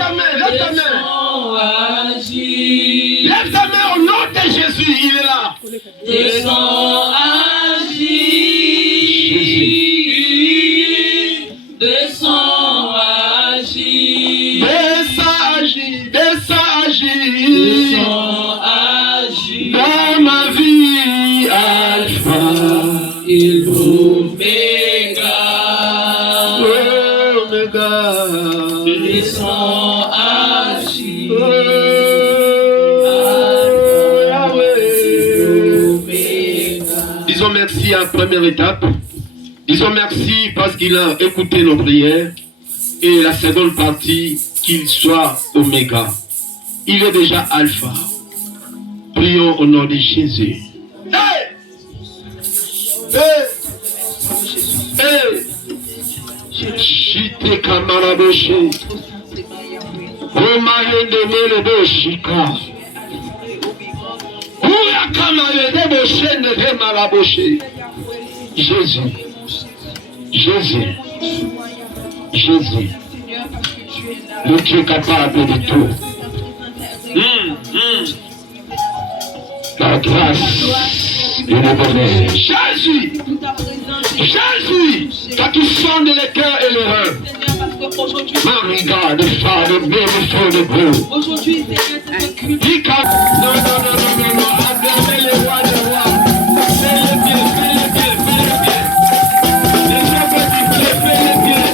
ta main, lève ta main. Lève ta main au nom de Jésus, il est là. Descends, agis. Descends, agis. Descends, agis. Descends, agis. Descends, agis. Dans ma vie, Alpha. Il Omega. Omega. Descends, agis. Disons merci à la première étape. Disons merci parce qu'il a écouté nos prières. Et la seconde partie, qu'il soit Oméga. Il est déjà Alpha. Prions au nom de Jésus. Hey! Hey! Hey! Chite kamaraboshe. Omayende melebo shika. Ouya kamayende boshe nede malaboshe. Jésus. Jésus. Jésus. Le Dieu capable de tout. La grâce et le bonheur. Jésus. Jésus. Toi qui sondes les cœurs et les reins. Marie garde, Father, beautiful the blue. Aujourd'hui, Seigneur, c'est culte. Non, acclamez les rois des rois. Fais-le bien, fais-le bien, fais-le bien. Les gens veulent du bien, fais-le bien.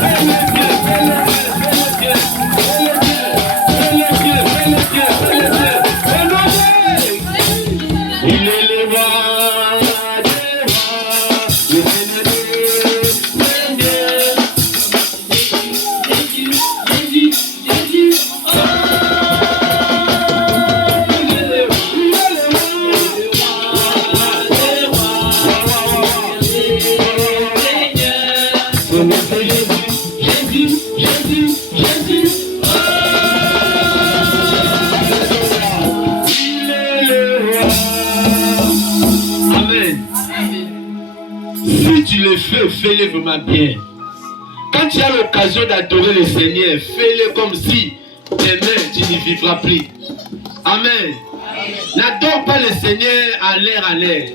Fais-le bien, fais-le bien, fais-le bien. Fais-le bien, fais-le bien, fais-le bien. Il est le roi des rois, le Seigneur des seigneurs. Si tu le fais, fais-le vraiment bien. Quand tu as l'occasion d'adorer le Seigneur, fais-le comme si demain tu n'y vivras plus. Amen. N'adore pas le Seigneur en l'air.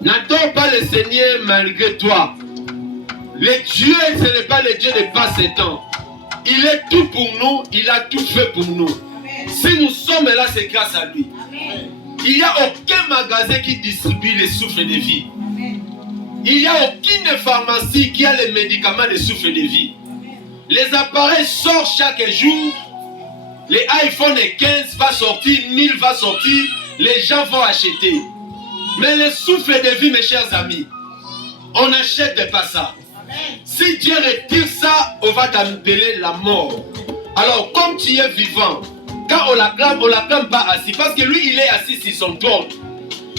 N'adore pas le Seigneur malgré toi. Le Dieu, ce n'est pas le Dieu de passe-temps. Il est tout pour nous, il a tout fait pour nous. Si nous sommes là, c'est grâce à lui. Il n'y a aucun magasin qui distribue les souffles de vie. Il n'y a aucune pharmacie qui a les médicaments de souffle de vie. Les appareils sortent chaque jour. Les iPhone 15 va sortir, 1000 va sortir. Les gens vont acheter. Mais le souffle de vie, mes chers amis, on n'achète pas ça. Si Dieu retire ça, on va t'appeler la mort. Alors, comme tu es vivant, quand on l'acclame pas assis. Parce que lui, il est assis sur son trône.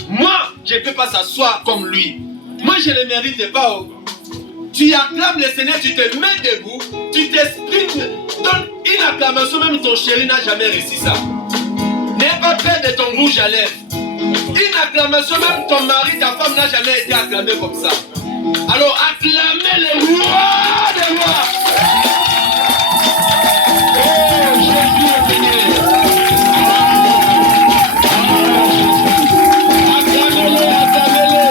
Moi, je ne peux pas s'asseoir comme lui. Moi, je ne le mérite pas. Tu acclames le Seigneur, tu te mets debout, tu t'exprimes, donne une acclamation, même ton chéri n'a jamais réussi ça. N'aie pas peur de ton rouge à lèvres. Une acclamation, même ton mari, ta femme n'a jamais été acclamée comme ça. Alors acclamez le roi des rois. Oh, Jésus est venu. Acclamez-le, acclamez-le.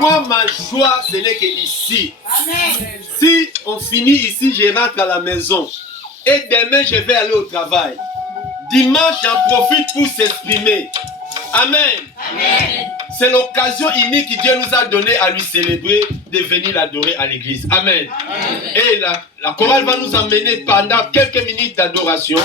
Moi, ma joie, ce n'est que ici. Amen. Si on finit ici, je rentre à la maison. Et demain, je vais aller au travail. Dimanche, j'en profite pour s'exprimer. Amen. Amen. C'est l'occasion unique que Dieu nous a donnée à lui célébrer, de venir l'adorer à l'église. Amen. Amen. Et la chorale va nous emmener pendant quelques minutes d'adoration.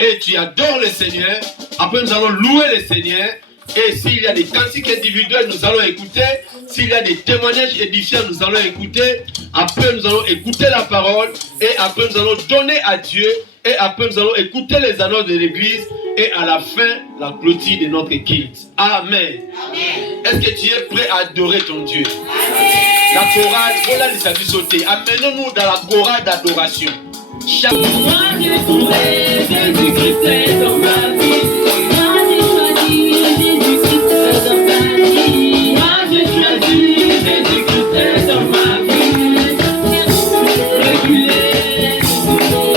Et tu adores le Seigneur. Après, nous allons louer le Seigneur. Et s'il y a des cantiques individuels, nous allons écouter. S'il y a des témoignages édifiants, nous allons écouter. Après, nous allons écouter la parole. Et après, nous allons donner à Dieu. Et après, nous allons écouter les annonces de l'église. et à la fin, la clôture de notre culte. Amen. Est-ce que tu es prêt à adorer ton Dieu? La chorale, voilà les avis sautés. Amenons-nous dans la chorale d'adoration. Chaque... Moi j'ai trouvé Jésus-Christ est dans ma vie. Moi j'ai choisi Jésus-Christ est dans ma vie. Moi j'ai choisi Jésus-Christ est dans ma vie. Reculez, reculez,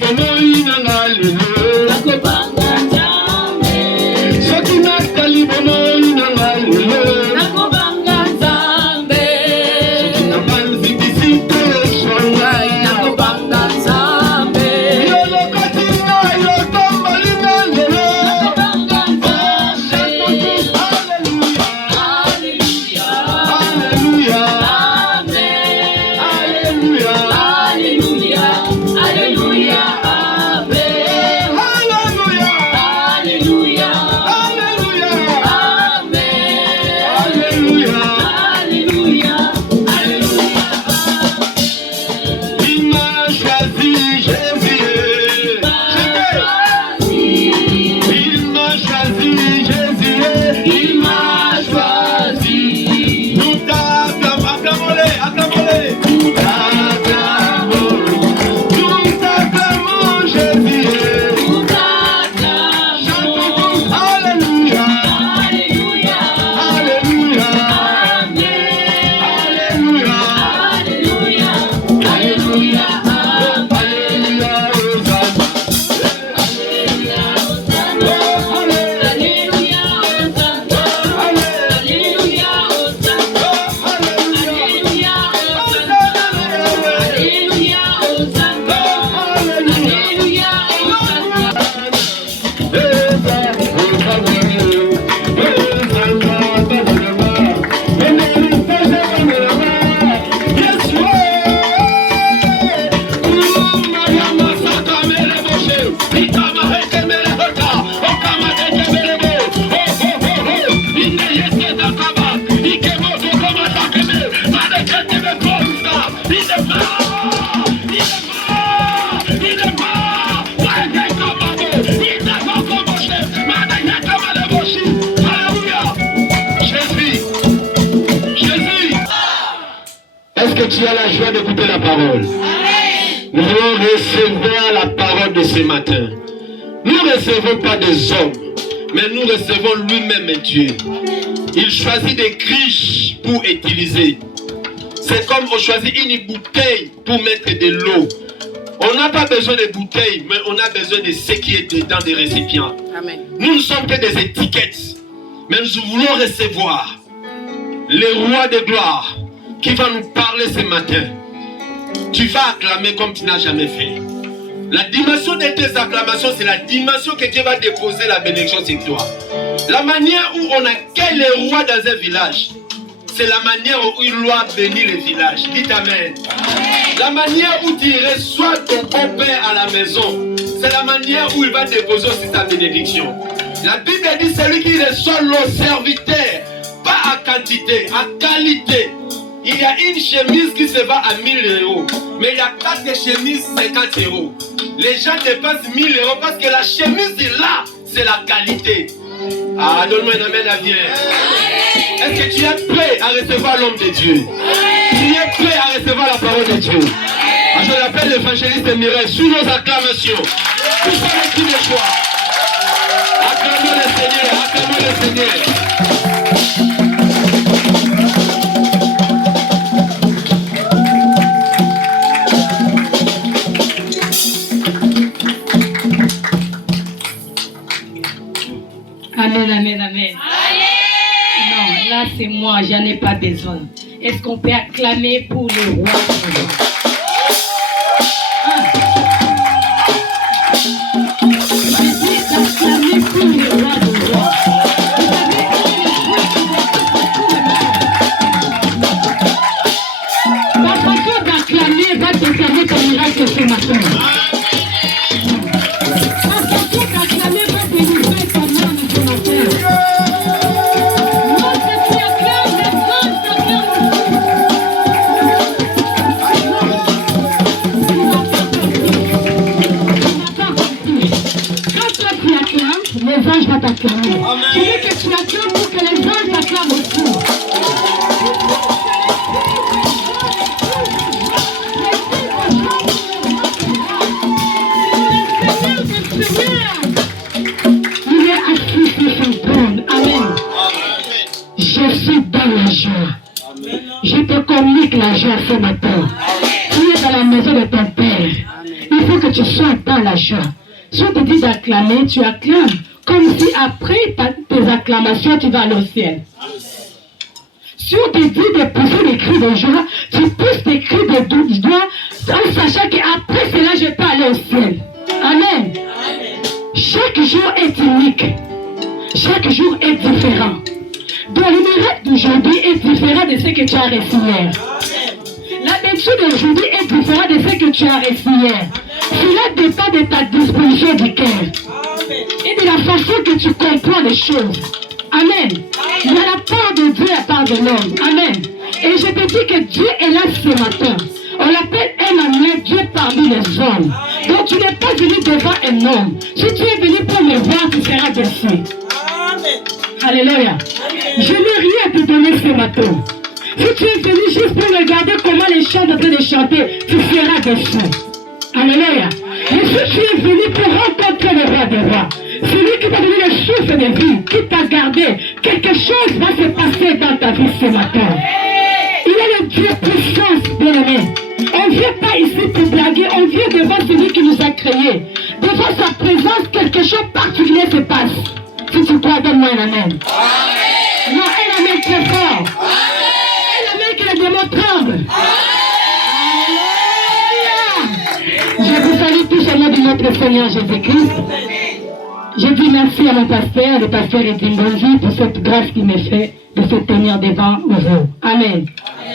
bomoi nanga lelo. Nakobanga Nzambe. Soki natali bomoi nanga lelo. Nakobanga Nzambe. Soki nabanzi bisite songa. Nakobanga Nzambe. Yolo kotina yo tomboli na lelo. Nakobanga Nzambe. Alléluia. Alléluia. Alléluia. Amen. Alléluia. Alléluia. Alléluia. Amen. Alléluia. Alléluia. Alléluia. Amen. Alléluia. Alléluia. Alléluia. Il m'a choisi, Jésus. Il m'a choisi, Jésus. Il m'a choisi. Nous t'acclamons, acclamons-les. Nous t'acclamons, Jésus. Nous t'acclamons. Chantons, Alléluia. Alléluia. Alléluia. Amen. Alléluia. Alléluia. Alléluia. Amen. Alléluia, Hosanna. Alléluia. Hosanna. Alléluia. Hosanna. Alléluia. Hosanna. Alléluia. Hosanna. Alléluia. Hosanna. Alléluia. Hosanna. Jésus, est-ce que tu as la joie d'écouter la parole? Nous allons recevoir la parole de ce matin. Nous ne recevons pas des hommes, mais nous recevons lui-même Dieu. Il choisit des criches pour utiliser. C'est comme on choisit une bouteille pour mettre de l'eau. On n'a pas besoin de bouteilles, mais on a besoin de ce qui est dedans des récipients. Amen. Nous ne sommes que des étiquettes, mais nous voulons recevoir le roi de gloire qui va nous parler ce matin. Tu vas acclamer comme tu n'as jamais fait. La dimension de tes acclamations, c'est la dimension que Dieu va déposer la bénédiction sur toi. La manière où on accueille le roi dans un village, c'est la manière où il doit bénir le village. Dites Amen. La manière où tu reçois ton beau-père à la maison, c'est la manière où il va déposer aussi sa bénédiction. La Bible dit celui qui reçoit le serviteur, pas à quantité, à qualité. Il y a une chemise qui se vend à 1000 euros, mais il y a 4 chemises 50 euros. Les gens dépensent 1000 euros parce que la chemise est là, c'est la qualité. Ah, donne-moi un amen à bien. Est-ce que tu es prêt à recevoir l'homme de Dieu? Tu es prêt à recevoir la parole de Dieu? Ah, je l'appelle l'évangéliste Mireille sous nos acclamations. Tout ça avec tous les choix. Acclamons le Seigneur, acclamons le Seigneur. Amen, amen, amen. Non, là c'est moi, j'en ai pas besoin. Est-ce qu'on peut acclamer pour le roi? Je dis acclamer pour le roi de roi. Ma façon d'acclamer va déterminer ton miracle ce matin. Ma façon d'acclamer va délivrer ton âme ce matin. Les anges vont t'acclamer. Je veux que tu acclames pour que les anges t'acclament aussi. Il est assis sur son trône. Amen. Je suis dans la joie. Je te communique la joie ce matin. Tu es dans la maison de ton Père. Il faut faut que tu sois dans la joie. Si on te dit d'acclamer, tu acclames. Comme si après tes acclamations, tu vas aller au ciel. Si on te dit de pousser des cris de joie, tu pousses des cris de joie en sachant qu'après cela, je peux aller au ciel. Amen. Chaque jour est unique. Chaque jour est différent. Donc le miracle d'aujourd'hui est différent de ce que tu as reçu hier. La lecture d'aujourd'hui est différente de ce que tu as reçu hier. Cela dépend de ta disposition du cœur et de la façon que tu comprends les choses. Amen. Il y a la part de Dieu et la part de l'homme. Amen. Et je te dis que Dieu est là ce matin. On l'appelle Emmanuel, Dieu parmi les hommes. Donc tu n'es pas venu devant un homme. Si tu es venu pour me voir, tu seras déçu. Alléluia. Je n'ai rien à te donner ce matin. Si tu es venu juste pour regarder comment les chants sont en train de chanter, tu seras déçu. Alléluia. Mais si tu es venu pour rencontrer le roi des rois, celui qui t'a donné le souffle de vie, qui t'a gardé, quelque chose va se passer dans ta vie ce matin. Il est le Dieu puissance, bien-aimé. On ne vient pas ici pour blaguer, on vient devant celui qui nous a créés. Devant sa présence, quelque chose de particulier se passe. Si tu crois, donne-moi un amen. Non, un amen très fort. Un amen que les démons tremblent. Je vous salue tous au nom de notre Seigneur Jésus-Christ. Je dis merci à mon pasteur, le pasteur Edwin Bonzi, pour cette grâce qu'il me fait de se tenir devant vous. Amen.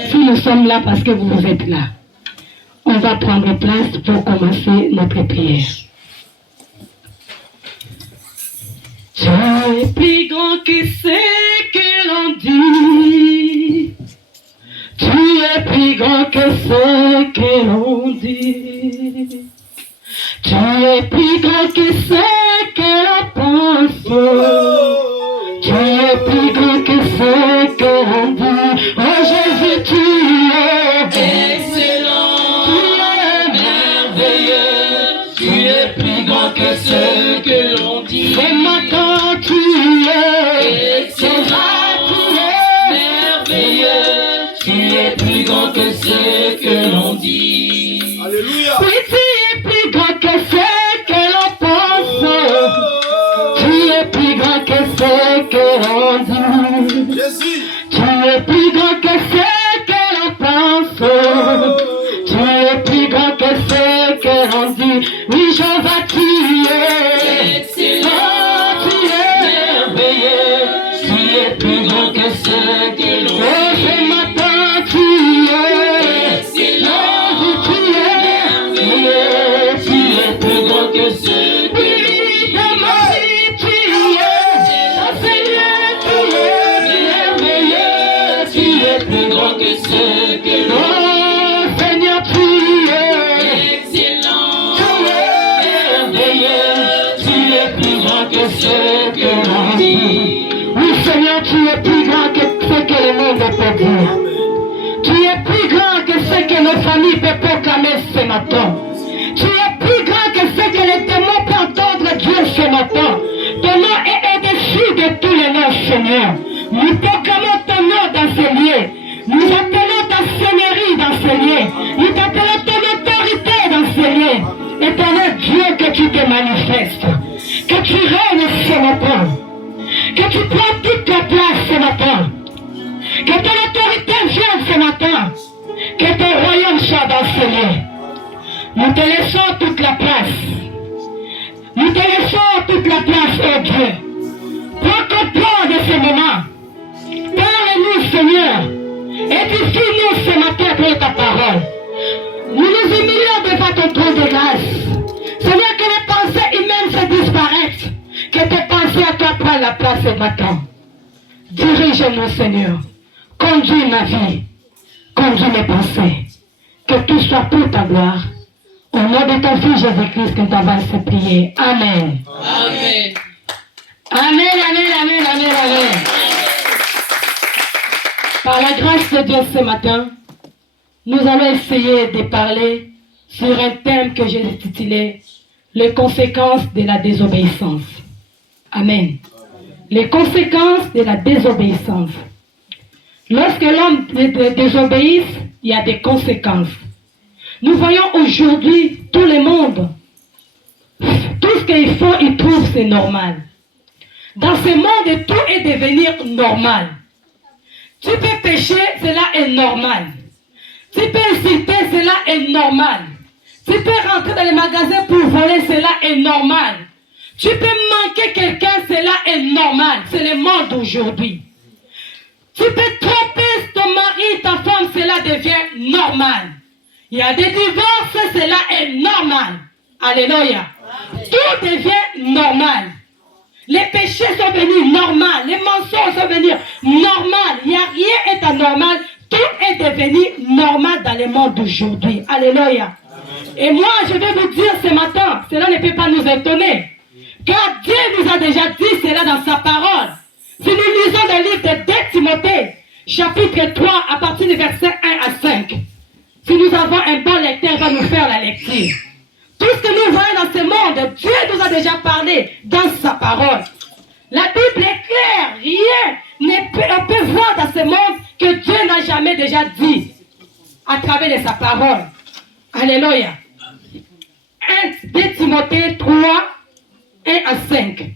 Si nous sommes là parce que vous êtes là, on va prendre place pour commencer notre prière. Tu es plus grand que ce que l'on dit. Tu es plus grand que ce que l'on dit. Tu es plus grand que ce que l'on pense. Tu es plus grand que ce que l'on dit. Oh Jésus, tu es excellent. Tu es merveilleux. Tu es plus grand que ce que l'on dit. Ce matin, tu es excellent. Tu es merveilleux. Tu es plus grand que ce que l'on dit. Alléluia. Oui, tu es plus grand que ce que l'on pense. Tu es plus grand que ce que l'on dit. Jésus. Tu es plus grand que ce que l'on pense. Tu es plus grand que ce que l'on dit. Oui, Jéhovah, tu es excellent. Tu es merveilleux. Tu es plus grand que ce que l'on dit. Oh, ce matin, tu es excellent. Tu es merveilleux. Tu es plus grand que ce que l'on dit. Oui, Seigneur, tu es plus grand que ce que le monde peut dire. Tu es plus grand que ce que nos familles peuvent proclamer ce matin. Tu es plus grand que ce que les démons peuvent entendre Dieu ce matin. Ton nom est au-dessus de tous les noms, Seigneur. Nous proclamons ton nom dans ces lieux. Nous appelons ta seigneurie dans ces lieux. Nous appelons ton autorité dans ces lieux. Éternel Dieu, que tu te manifestes. Que tu règnes ce matin. Que tu prends toute ta place ce matin. Que ton autorité vienne ce matin. Que ton royaume soit dans ce lieu. Nous te laissons toute la place. Nous te laissons toute la place, oh Dieu. Prends contrôle de ce moment. Parle-nous, Seigneur. Édifie-nous ce matin pour ta parole. Nous nous humilions devant ton trône de grâce. Seigneur, que les pensées humaines se disparaissent. Que tes pensées à toi prennent la place ce matin. Dirige-nous, Seigneur. Conduis ma vie. Conduis mes pensées. Que tout soit pour ta gloire. Au nom de ton Fils Jésus-Christ, que ta va se prier. Amen. Amen. Amen, amen, amen, amen, amen. Par la grâce de Dieu ce matin, nous allons essayer de parler sur un thème que j'ai intitulé « Les conséquences de la désobéissance ». Amen. Les conséquences de la désobéissance. Lorsque l'homme désobéisse, il y a des conséquences. Nous voyons aujourd'hui tout le monde, tout ce qu'ils font, ils trouvent c'est normal. Dans ce monde, tout est devenir normal. Tu peux pécher, cela est normal. Tu peux insulter, cela est normal. Tu peux rentrer dans les magasins pour voler, cela est normal. Tu peux manquer quelqu'un, cela est normal. C'est le monde d'aujourd'hui. Tu peux tromper ton mari, ta femme, cela devient normal. Il y a des divorces, cela est normal. Alléluia. Tout devient normal. Les péchés sont venus normaux. Les mensonges sont venus normaux. Il n'y a rien est anormal. Tout est devenu normal dans le monde d'aujourd'hui. Alléluia. Et moi, je vais vous dire ce matin, cela ne peut pas nous étonner. Car Dieu nous a déjà dit cela dans sa parole. Si nous lisons le livre de 2 Timothée, chapitre 3, à partir du verset 1 à 5. Si nous avons un bon lecteur, il va nous faire la lecture. Tout ce que nous voyons dans ce monde, Dieu nous a déjà parlé dans sa parole. La Bible est claire, rien on peut voir dans ce monde que Dieu n'a jamais déjà dit à travers de sa parole. Alléluia. 2 Timothée 3, 1 à 5.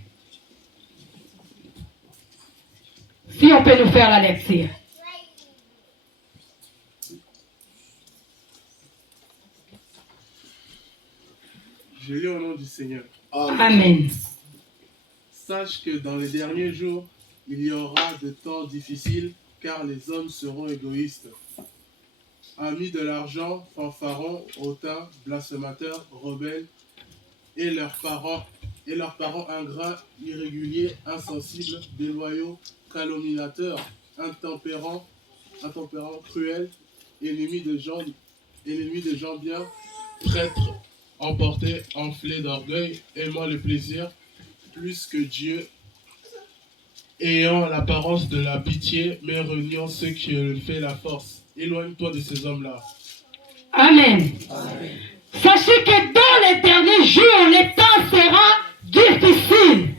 Si on peut nous faire la lecture. Je lis au nom du Seigneur. Amen. Sache que dans les derniers jours, il y aura de temps difficiles, car les hommes seront égoïstes. Amis de l'argent, fanfarons, hautains, blasphémateurs, rebelles, et leurs parents ingrats, irréguliers, insensibles, déloyaux, calomniateurs, intempérants, cruels, ennemis de gens bien, traîtres, emportés, enflés d'orgueil, aimant le plaisir plus que Dieu, ayant l'apparence de la pitié, mais reniant ce qui fait la force. Éloigne-toi de ces hommes-là. Amen. Amen. Sachez que dans les derniers jours, le temps sera difficile.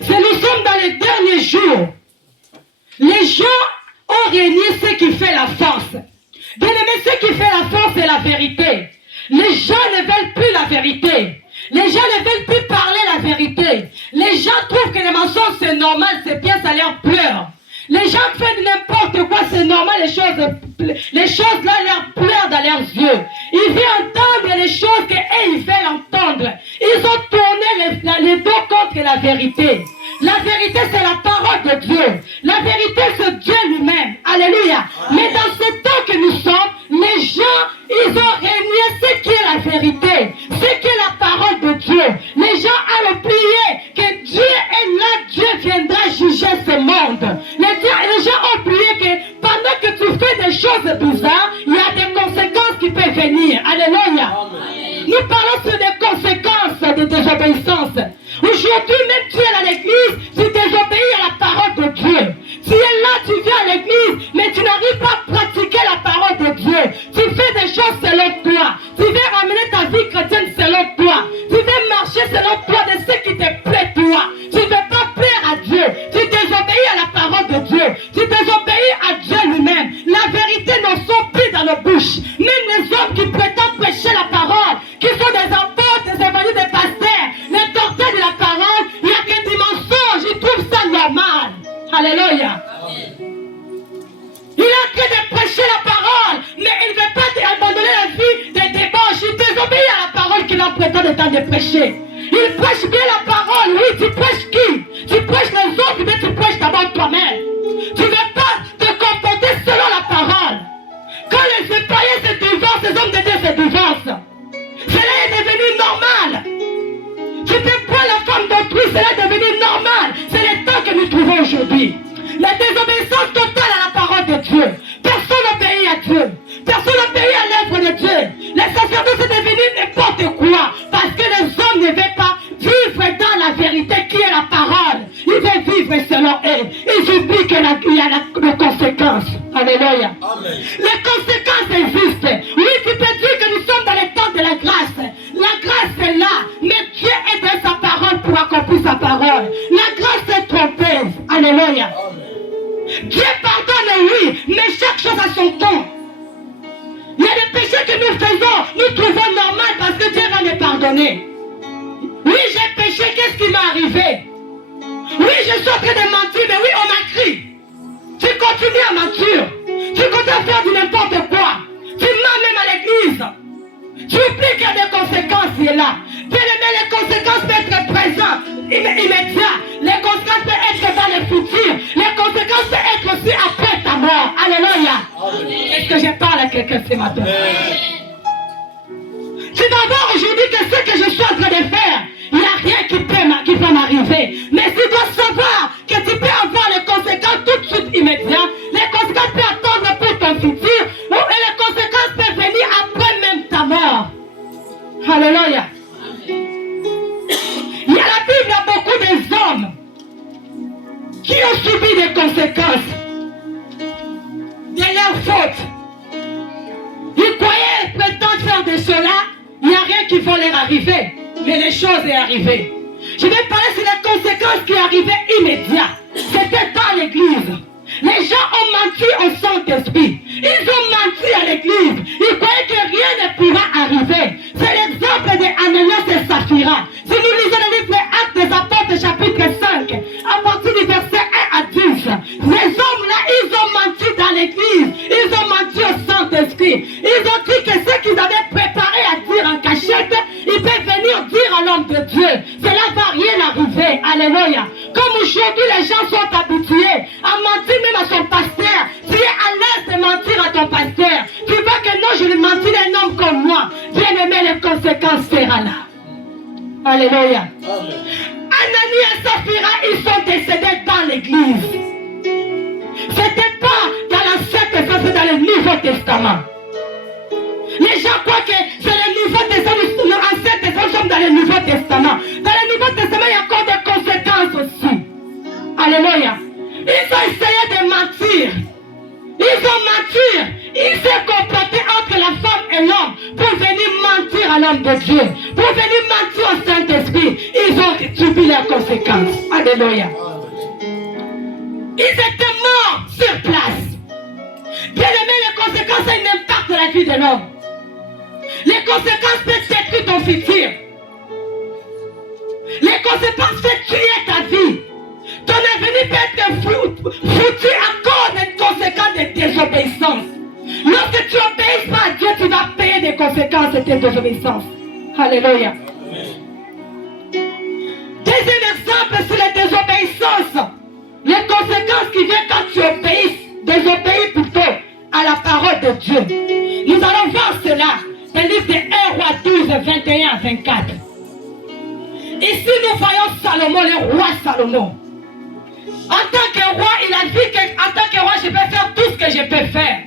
Si nous sommes dans les derniers jours, les gens ont régné ce qui fait la force. Bien aimé, ce qui fait la force, c'est la vérité. Les gens ne veulent plus la vérité. Les gens ne veulent plus parler la vérité. Les gens trouvent que les mensonges c'est normal, c'est bien, ça leur pleure. Les gens font n'importe quoi, c'est normal, les choses là leur pleurent dans leurs yeux. Ils veulent entendre les choses qu'eux ils veulent entendre. Ils ont tourné les dos contre la vérité. La vérité c'est la parole de Dieu. La vérité c'est Dieu lui-même. Alléluia. Mais dans ce temps que nous sommes, les gens, ils ont régné ce qui est la vérité, ce qui est la parole de Dieu. Les gens ont oublié que Dieu est là, Dieu viendra juger ce monde. Les gens ont oublié que pendant que tu fais des choses bizarres, il y a des conséquences qui peuvent venir. Alléluia. Amen. Nous parlons sur des conséquences de désobéissance. Aujourd'hui, même tu es à l'église, tu désobéis à la parole de Dieu. Tu es là, tu viens à l'église, mais tu n'arrives pas à pratiquer la parole de Dieu. Tu fais des choses selon toi. Tu veux ramener ta vie chrétienne selon toi. Tu veux marcher selon toi de ce qui te plaît toi. Tu ne veux pas plaire à Dieu. Tu désobéis à la parole de Dieu. Tu désobéis à Dieu lui-même. La vérité ne sort plus dans nos bouches. Même les hommes qui prétendent prêcher la parole, qui sont des apôtres, des évangélistes, des pasteurs, les docteurs de la parole, il n'y a que des mensonges. Ils trouvent ça normal. Alléluia. Il est en train de prêcher la parole, mais il ne veut pas abandonner la vie des débauches. Il désobéit à la parole qu'il en prétend de temps de prêcher. Il prêche bien la parole. Oui, tu prêches qui? Tu prêches les autres, mais tu prêches d'abord toi-même. Tu ne veux pas te comporter selon la parole. Quand les employés se divorcent, les hommes de Dieu se divorcent. Cela est devenu normal. Tu peux prendre la femme d'autrui, cela est devenu normal. C'est le temps que nous trouvons aujourd'hui. La désobéissance totale à la parole de Dieu. Personne n'obéit à Dieu. Personne n'obéit à l'œuvre de Dieu. Les sacerdotes sont devenus n'importe quoi. Parce que les hommes ne veulent pas vivre dans la vérité qui est la parole. Ils veulent vivre selon eux. Ils oublient qu'il y a des conséquences. Alléluia. Amen. Les conséquences existent. Oui, tu peux dire que nous sommes dans le temps de la grâce. La grâce est là. Mais Dieu est dans sa parole pour accomplir sa parole. La grâce est trompeuse. Alléluia. Amen. pardonné. Oui, j'ai péché, qu'est-ce qui m'est arrivé? Oui, je suis en train de mentir, mais oui, on m'a crié. Tu continues à mentir. Tu continues à faire du n'importe quoi. Tu mens même à l'église. Tu oublies qu'il y a des conséquences qui est là. Bien aimé, les conséquences peuvent être présentes, immédiates. Les conséquences peuvent être dans le futur. Les conséquences peuvent être aussi après ta mort. Alléluia. Est-ce que je parle à quelqu'un ce matin? Tu vas voir aujourd'hui que ce que je suis en train de faire, il n'y a rien qui peut m'arriver. Mais tu dois savoir que tu peux avoir les conséquences tout de suite immédiates. Les conséquences peuvent attendre pour ton futur. Et les conséquences peuvent venir après même ta mort. Alléluia. Il y a la Bible, il y a beaucoup d'hommes qui ont subi des conséquences de leurs fautes. Ils croyaient prétendre faire de cela, il n'y a rien qui va leur arriver. Mais les choses sont arrivées. Je vais parler sur les conséquences qui arrivaient immédiates. C'était dans l'église. Les gens ont menti au Saint-Esprit. Ils ont menti à l'église. Ils croyaient que rien ne pourra arriver. C'est l'exemple d'Ananias et Saphira. Si nous lisons le livre Actes des Apôtres, chapitre 5, à partir du verset 1 à 10, les hommes-là, ils ont menti dans l'église. Ils ont menti au Saint-Esprit. Ils ont dit que ce qu'ils avaient préparé à dire en cachette, ils peuvent venir dire à l'homme de Dieu. Cela ne va rien arriver. Alléluia. Comme aujourd'hui, les gens sont habitués à mentir même à son pasteur. Tu es à l'aise de mentir à ton pasteur. Tu vois que non, je ne mentis un homme comme moi. Bien aimé, les conséquences seront là. Alléluia. Ananias et Saphira, ils sont décédés dans l'église. C'était pas dans l'Ancien Testament, c'est dans le Nouveau Testament. Les gens croient que c'est le Nouveau Testament, l'Ancien Testament, nous sommes dans le Nouveau Testament. Dans le Nouveau Testament, il y a encore des conséquences aussi. Alléluia. Ils ont essayé de mentir. Ils ont menti. Ils s'est comploté entre la femme et l'homme pour venir mentir à l'homme de Dieu. Pour venir mentir au Saint-Esprit. Ils ont subi les conséquences. Alléluia. Ils étaient morts sur place. Bien aimé, les conséquences ont un impact sur la vie de l'homme. Les conséquences peuvent détruire ton futur. Les conséquences peuvent tuer ta vie. Ton avenir peut être foutu à cause des conséquences de désobéissance. Lorsque tu n'obéis pas à Dieu, tu vas payer des conséquences de tes désobéissances. Alléluia. Deuxième exemple, c'est la désobéissance. Les conséquences qui viennent quand tu désobéis plutôt à la parole de Dieu. Nous allons voir cela dans le livre de 1 Roi 12, 21 à 24. Ici, nous voyons Salomon, le roi Salomon. En tant que roi, il a dit qu'en tant que roi, je peux faire tout ce que je peux faire.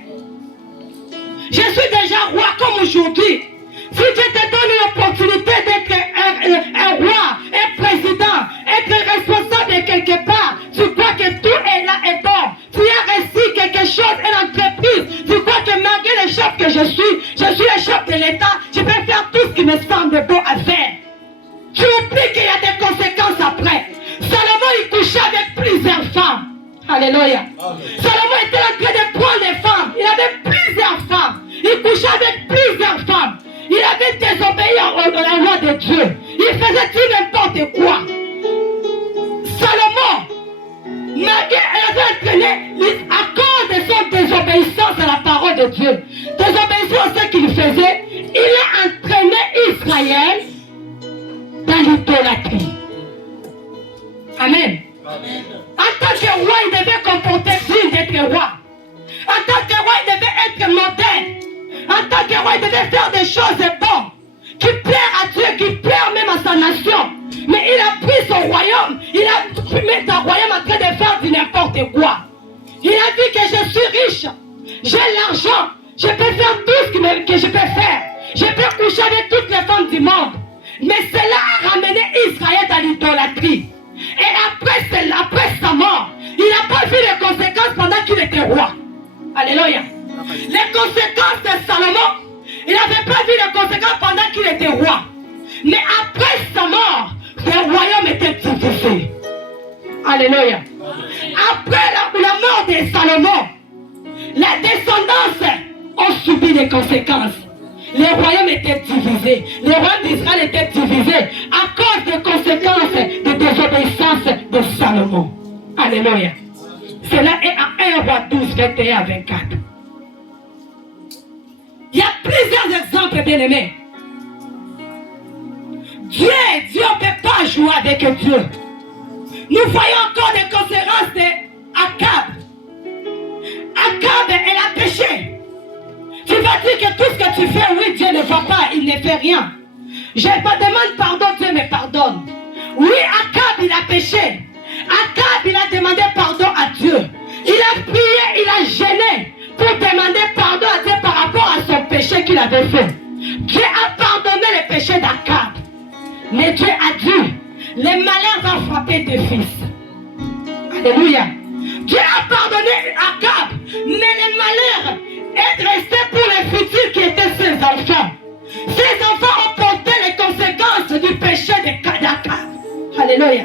Je suis déjà roi comme aujourd'hui. Si Dieu te donne l'opportunité d'être un roi, un président, être responsable de quelque part, tu crois que tout est là et bon. Tu as réussi quelque chose, une entreprise. Tu crois que malgré le chef que je suis le chef de l'État, je peux faire tout ce qui me semble bon à faire. Tu oublies qu'il y a des conséquences après. Salomon, il couchait avec plusieurs femmes. Alléluia. Salomon était en train de prendre les femmes. Il avait plusieurs femmes. Il couchait avec plusieurs femmes. Il avait désobéi à la loi de Dieu. Il faisait tout n'importe quoi. Salomon, malgré elle avait entraîné à cause de son désobéissance à la parole de Dieu. Désobéissance à ce qu'il faisait, il a entraîné Israël dans l'idolâtrie. Amen. Amen. En tant que roi, il devait comporter digne d'être roi. En tant que roi, il devait être modèle. En tant que roi, il devait faire des choses bonnes, qui plairent à Dieu, qui plairent même à sa nation. Mais il a pris son royaume, il a mis son royaume en train de faire du n'importe quoi. Il a dit que je suis riche, j'ai l'argent, je peux faire tout ce que je peux faire. Je peux coucher avec toutes les femmes du monde. Mais cela a ramené Israël dans l'idolâtrie. Et après sa mort, il n'a pas vu les conséquences pendant qu'il était roi. Alléluia. Les conséquences de Salomon, il n'avait pas vu les conséquences pendant qu'il était roi. Mais après sa mort, le royaume était divisé. Alléluia. Après la mort de Salomon, la descendance ont subi des conséquences. Les royaumes étaient divisés. Les royaumes d'Israël étaient divisés à cause des conséquences de désobéissance de Salomon. Alléluia. Cela est à 1 Roi 12, 21 à 24. Il y a plusieurs exemples, bien-aimés. Dieu ne peut pas jouer avec Dieu. Nous voyons encore des conséquences d'Akab. Akab, elle a péché. Tu vas dire que tout ce que tu fais, oui, Dieu ne va pas, il ne fait rien. Je ne demande pardon, Dieu me pardonne. Oui, Akab, il a péché. Akab, il a demandé pardon à Dieu. Il a prié, il a gêné pour demander pardon à Dieu par rapport à son péché qu'il avait fait. Dieu a pardonné le péché d'Akab. Mais Dieu a dit, les malheurs vont frapper tes fils. Alléluia. Dieu a pardonné Akab, mais les malheurs est resté pour les futurs qui étaient ses enfants. Ces enfants ont porté les conséquences du péché d'Akab. Alléluia.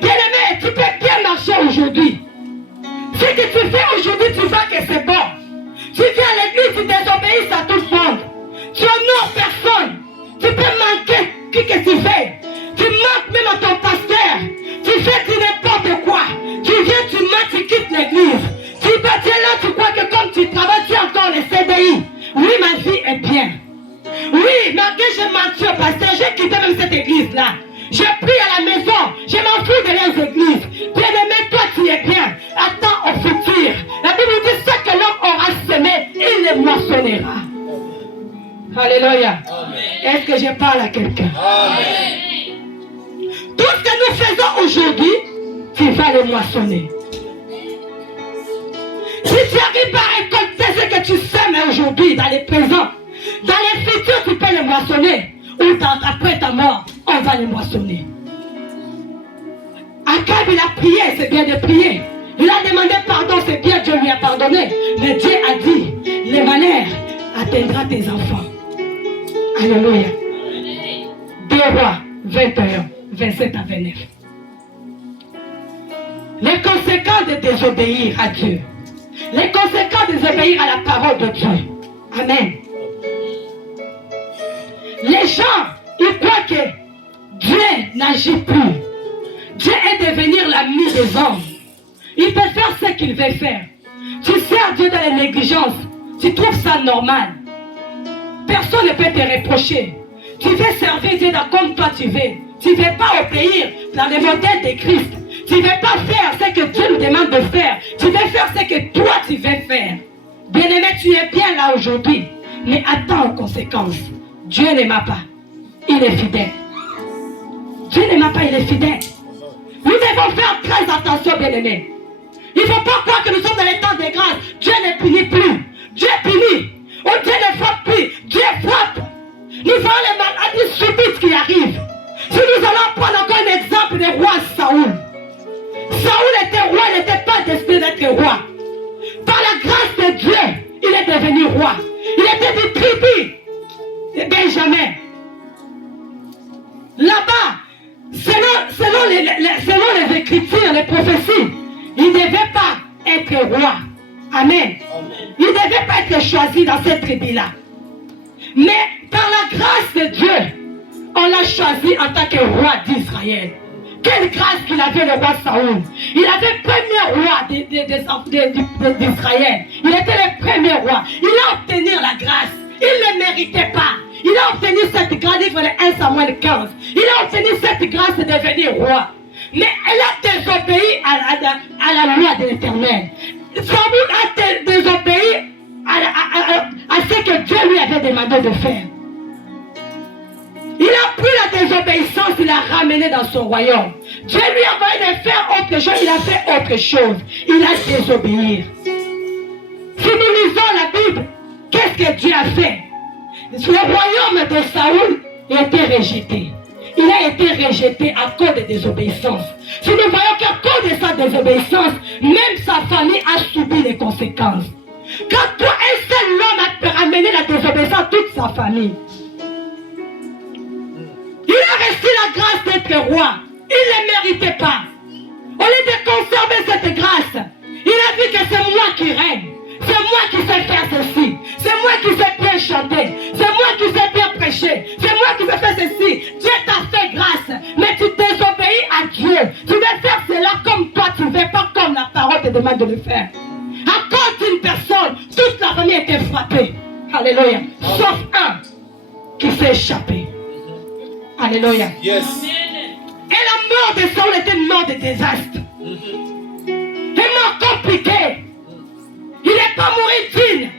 Bien-aimé, tu peux bien marcher aujourd'hui. Ce que tu fais aujourd'hui, tu vois que c'est bon. Tu viens à l'église, tu désobéis à tout le monde. Tu honores personne. Tu peux manquer ce que tu fais. Tu manques même à ton pasteur. Tu fais du n'importe quoi. Tu viens, tu manques, tu quittes l'église. Tu es là, tu crois que comme tu travailles, tu as encore les CDI. Oui, ma vie est bien. Oui, malgré que j'ai menti au pasteur, j'ai quitté même cette église-là. Je prie à la maison, je m'en fous de les églises. Bien-aimé, toi tu es bien. Attends au futur. La Bible dit ce que l'homme aura semé, il le moissonnera. Alléluia. Est-ce que je parle à quelqu'un? Tout ce que nous faisons aujourd'hui, tu vas le moissonner. Si tu arrives à récolter ce que tu sèmes aujourd'hui dans les présents, dans les futurs tu peux le moissonner. Ou après ta mort, on va le moissonner. Akab, il a prié, c'est bien de prier. Il a demandé pardon, c'est bien, Dieu lui a pardonné. Mais Dieu a dit, les malheurs atteindront tes enfants. Alléluia. 2 Rois 21, 27 à 29. Les conséquences de désobéir à Dieu. Les conséquences de désobéir à la parole de Dieu. Amen. Les gens, ils croient que Dieu n'agit plus. Dieu est devenir l'ami des hommes. Il peut faire ce qu'il veut faire. Tu sers Dieu dans la négligence. Tu trouves ça normal. Personne ne peut te reprocher. Tu veux servir Dieu comme toi tu veux. Tu ne veux pas obéir dans le modèle de Christ. Tu ne veux pas faire ce que Dieu nous demande de faire. Tu veux faire ce que toi tu veux faire. Bien-aimé, tu es bien là aujourd'hui. Mais attends aux conséquences. Dieu ne m'a pas. Il est fidèle. Dieu ne m'a pas, il est fidèle. Nous devons faire très attention, bien-aimés. Il ne faut pas croire que nous sommes dans les temps de grâce. Dieu ne punit plus. Dieu punit. Oh, Dieu ne frappe plus. Dieu frappe. Nous avons les maladies subites qui arrivent. Si nous allons prendre encore un exemple du roi Saoul. Saoul était roi, il n'était pas destiné d'être roi. Par la grâce de Dieu, il est devenu roi. Il était du tribu de Benjamin. Là-bas, selon les Écritures, les prophéties, il ne devait pas être roi. Amen. Il ne devait pas être choisi dans cette tribu-là. Mais par la grâce de Dieu, on l'a choisi en tant que roi d'Israël. Quelle grâce qu'il avait le roi Saoul. Il avait le premier roi d'Israël. Il était le premier roi. Il a obtenu la grâce. Il ne méritait pas. Il a obtenu cette grâce, il fallait 1 Samuel 15. Il a obtenu cette grâce de devenir roi. Mais elle a désobéi à la loi de l'Éternel. Saoul a désobéi à ce que Dieu lui avait demandé de faire. Il a pris la désobéissance, il l'a ramené dans son royaume. Dieu lui a envoyé de faire autre chose, il a fait autre chose. Il a désobéi. Si nous lisons la Bible, qu'est-ce que Dieu a fait? Le royaume de Saoul a été rejeté. Il a été rejeté à cause de désobéissance. Si nous voyons qu'à cause de sa désobéissance, même sa famille a subi les conséquences. Quand toi, un seul homme a ramené la désobéissance à toute sa famille. Il a reçu la grâce d'être roi. Il ne méritait pas. Au lieu de conserver cette grâce, il a vu que c'est moi qui règne. C'est moi qui sais faire ceci. C'est moi qui sais bien chanter. C'est moi qui sais bien prêcher. C'est moi qui sais faire ceci. Dieu t'a fait grâce. Mais tu désobéis à Dieu. Tu veux faire cela comme toi tu veux, pas comme la parole te demande de le faire. À cause d'une personne, toute la famille était frappée. Alléluia. Sauf un qui s'est échappé. Alléluia. Yes. Et la mort de Saül était une mort de désastre. Une mort compliquée. Il n'est pas mort digne.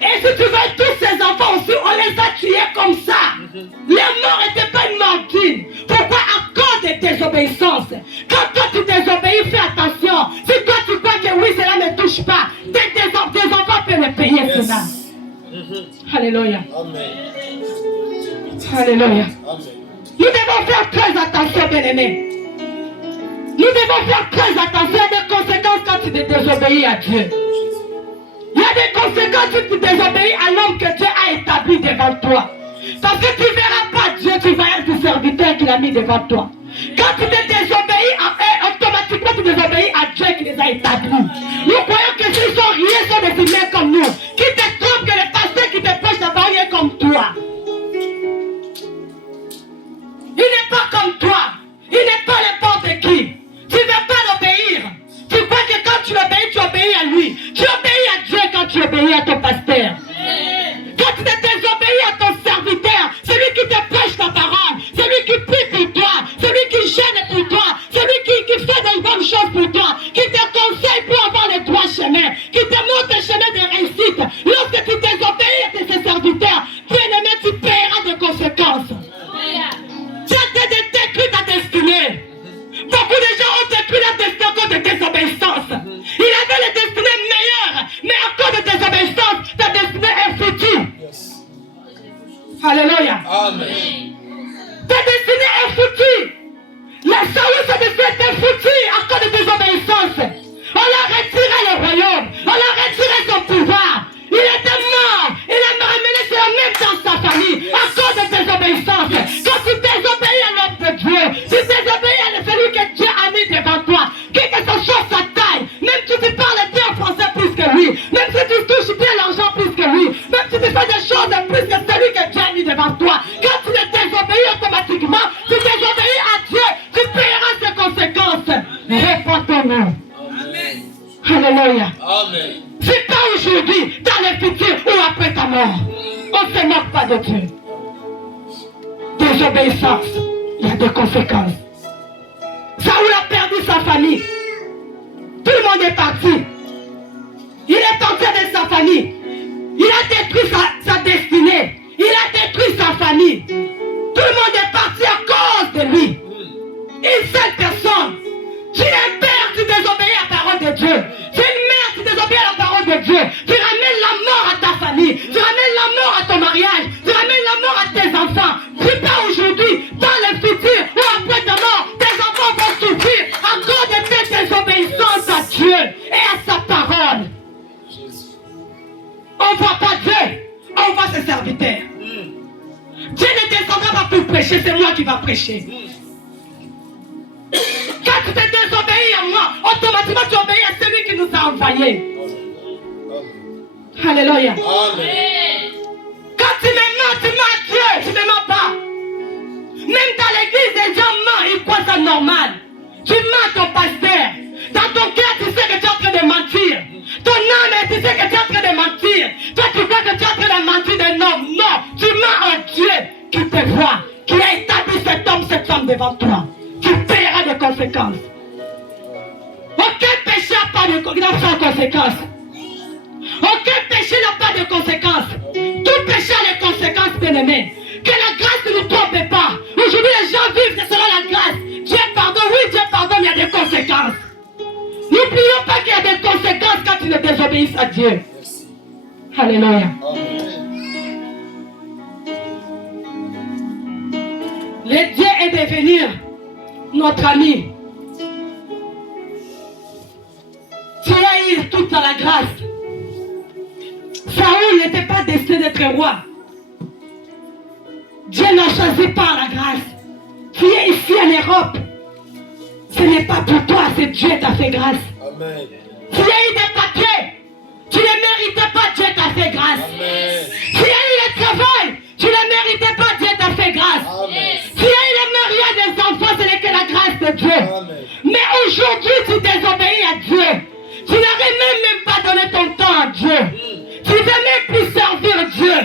Et si tu veux, tous ces enfants aussi, on les a tués comme ça. Les morts n'étaient pas une mort digne. Pourquoi? À cause de désobéissance. Quand toi tu désobéis, fais attention. Si toi tu crois que oui, cela ne touche pas, tes enfants peuvent le payer cela. Alléluia. Amen. Alléluia. Amen. Nous devons faire très attention, bien-aimés. Nous devons faire très attention à des conséquences quand tu désobéis à Dieu. Il y a des conséquences si tu désobéis à l'homme que Dieu a établi devant toi. Parce que tu ne verras pas Dieu, tu vas être le serviteur qu'il a mis devant toi. Quand tu te désobéis, automatiquement tu désobéis à Dieu qui les a établis. Nous croyons que s'ils sont rien, sont des humains comme nous. Qui te trompe que le pasteur qui te prêche n'a pas rien comme toi. Il n'est pas comme toi. Il n'est pas n'importe qui. Tu ne veux pas l'obéir. Tu crois que quand tu l'obéis, tu obéis à lui. Tu obéis à Dieu quand tu obéis à ton pasteur. Quand tu te désobéis à ton serviteur, celui qui te prêche ta parole, celui qui prie pour toi, celui qui gêne pour toi, celui qui fait des bonnes choses pour toi, qui te conseille pour avoir les droits chemins, qui te montre le chemin de réussite. Lorsque tu désobéis à tes serviteurs, bien-aimé, tu paieras des conséquences. Tu as détruit ta destinée. Beaucoup de gens ont détruit la destinée à cause de désobéissance. Il avait les destinées meilleures, mais à cause de désobéissance, ta destinée est foutue. Alléluia. Amen. Ta destinée est foutue. La Saül, sa destinée était foutue à cause de désobéissance. On l'a retiré le royaume. On l'a retiré son pouvoir. Il était mort. Il a ramené cela même dans sa famille à cause de désobéissance. Quand tu désobéis à l'homme de Dieu, tu désobéis à celui que Dieu a mis devant toi, quelle que ce soit sa taille, même si tu parles bien français plus que lui, même si tu touches bien l'argent plus que lui, même si tu fais des choses plus que celui que Dieu a mis devant toi, quand tu le désobéis automatiquement, tu désobéis à Dieu, tu paieras ses conséquences. Réponds ton nom. Amen. Alléluia. Amen. C'est pas aujourd'hui, dans le futur ou après ta mort. On ne se moque pas de Dieu. Désobéissance, il y a des conséquences. Saül a perdu sa famille. Tout le monde est parti. Il est parti avec sa famille. Il a détruit sa destinée. Il a détruit sa famille. Tout le monde est parti à cause de lui. Une seule personne. Tu es un père, tu désobéis à la parole de Dieu. Tu es une mère, tu désobéis à la parole de Dieu. Tu ramènes la mort à ta famille. Tu ramènes la mort à ton mariage. Tu ramènes la mort à tes enfants. C'est pas aujourd'hui, dans le futur ou après ta mort, tes enfants vont souffrir à cause de ta désobéissance à Dieu et à sa parole. On ne voit pas Dieu, on voit ses serviteurs. Dieu ne descendra pas pour prêcher, c'est moi qui va prêcher. Quand tu te désobéis à moi, automatiquement tu obéis à celui qui nous a envoyés. Alléluia. Amen. Quand tu me mens, tu mens à Dieu, tu ne mens pas. Même dans l'église, les gens mentent, ils croient ça normal. Tu mens ton pasteur. Dans ton cœur, tu sais que tu es en train de mentir. Ton âme, tu sais que tu es en train de mentir. Toi, tu crois que tu es en train de mentir d'un homme. Non, tu mens à Dieu qui te voit, qui a établi cet homme, cette femme devant toi. Tu paieras des conséquences. Aucun péché n'a pas de conséquences. Aucun péché n'a pas de conséquences. Tout péché a des conséquences, bien-aimés. Que la grâce ne nous trompe pas. Aujourd'hui, les gens vivent selon la grâce. Dieu pardonne, oui, Dieu pardonne, il y a des conséquences. N'oublions pas qu'il y a des conséquences quand tu ne désobéis à Dieu. Alléluia. Le Dieu est devenu notre ami. Tu as eu toute la grâce. Saül n'était pas destiné d'être roi. Dieu l'a choisi par la grâce. Tu es ici en Europe. Ce n'est pas pour toi, c'est Dieu qui t'a fait grâce. Amen. Tu as eu des papiers. Tu ne méritais pas, Dieu t'a fait grâce. Tu as eu le travail, tu ne méritais pas, Dieu t'a fait grâce. Tu as eu le mariage des enfants, ce n'est que la grâce de Dieu. Mais aujourd'hui, tu désobéis à Dieu. Tu n'aurais même pas donné ton temps à Dieu. Tu ne veux même plus servir Dieu.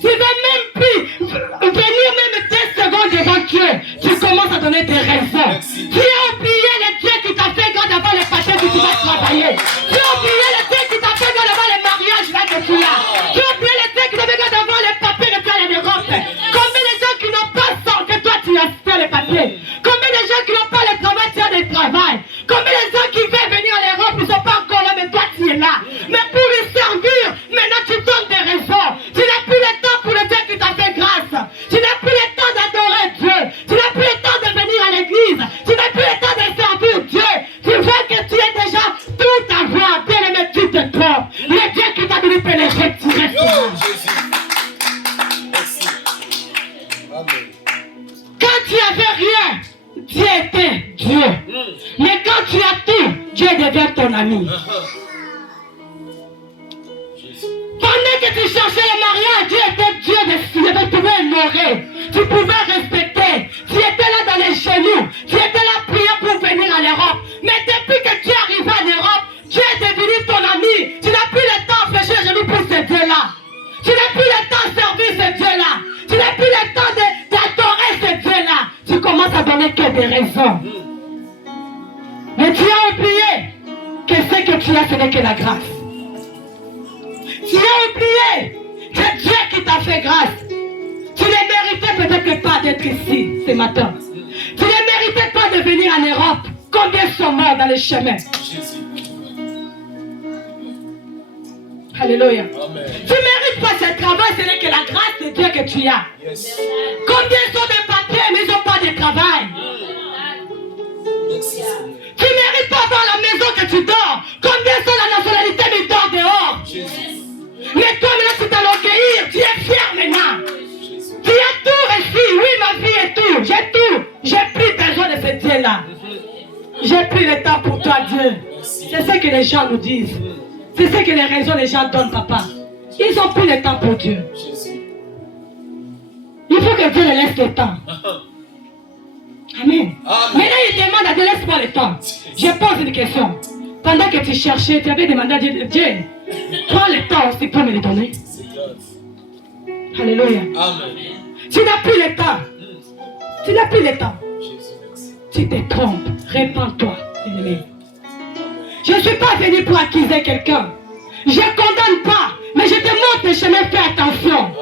Tu ne veux même plus venir même 10 secondes devant Dieu. Tu commences à donner des raisons. Tu as oublié le Dieu qui t'a fait grâce avant les papiers que tu vas travailler. Tu as oublié le Dieu qui t'a fait grâce avant les mariages là que tu as. Tu as oublié le Dieu qui t'a fait grâce avant les papiers que tu as en Europe. Combien de gens qui n'ont pas ça que toi tu as fait les papiers? Combien de gens qui n'ont pas le travail, tu as des travail? Combien de gens qui veulent venir en Europe, ils ne sont pas encore là, mais toi tu es là. Mais pour les servir, maintenant tu donnes des raisons. Tu n'as plus le temps pour le Dieu qui t'a fait grâce. Tu n'as plus le temps d'adorer Dieu. Tu n'as plus le temps de venir à l'église. Tu n'as plus le temps de servir Dieu. Tu vois que tu es déjà tout avoir. Bien aimé, tu te trompes. Le Dieu qui t'a donné peut les retirer. Quand tu n'avais rien, Dieu était Dieu. Mais quand tu as tout, Dieu devient ton ami. Pendant que tu cherchais le mariage, Dieu était Dieu. Tu pouvais honorer, tu pouvais respecter. Tu étais là dans les genoux. Tu étais là priant pour venir en Europe. Mais depuis que tu es arrivé en Europe, Dieu est devenu ton ami. Tu n'as plus le temps de fléchir les genoux pour ce Dieu-là. Tu n'as plus le temps de servir ce Dieu-là. Tu n'as plus le temps d'adorer ce Dieu-là. Tu commences à donner que des raisons. Mais tu as oublié que ce que tu as, ce n'est que la grâce. Tu as oublié que Dieu qui t'a fait grâce. Tu ne méritais peut-être pas d'être ici ce matin. Tu ne méritais pas de venir en Europe. Combien sont morts dans les chemins? Alléluia. Tu ne mérites pas ce travail, ce n'est que la grâce de Dieu que tu as. Combien sont des papiers, mais ils n'ont pas de travail? Tu ne mérites pas avoir la maison que tu dors. Combien sont la nationalité, mais ils dorment dehors? Mais toi, maintenant, tu t'enlorgueillir. Tu es fier maintenant. Tu as tout réussi. Oui, ma vie est tout. J'ai tout. J'ai plus besoin de ce Dieu-là. J'ai plus le temps pour toi, Dieu. C'est ce que les gens nous disent. C'est ce que les raisons les gens donnent, papa. Ils n'ont plus le temps pour Dieu. Il faut que Dieu leur laisse le temps. Amen. Maintenant, il demande à Dieu, laisse-moi le temps. Je pose une question. Pendant que tu cherchais, tu avais demandé à Dieu, Dieu, prends le temps aussi pour me le donner. Alléluia. Amen. Tu n'as plus le temps. Tu n'as plus le temps. Tu te trompes. Répands-toi, ennemi. Je ne suis pas venu pour accuser quelqu'un. Je ne condamne pas. Mais je te montre le chemin. Fais attention.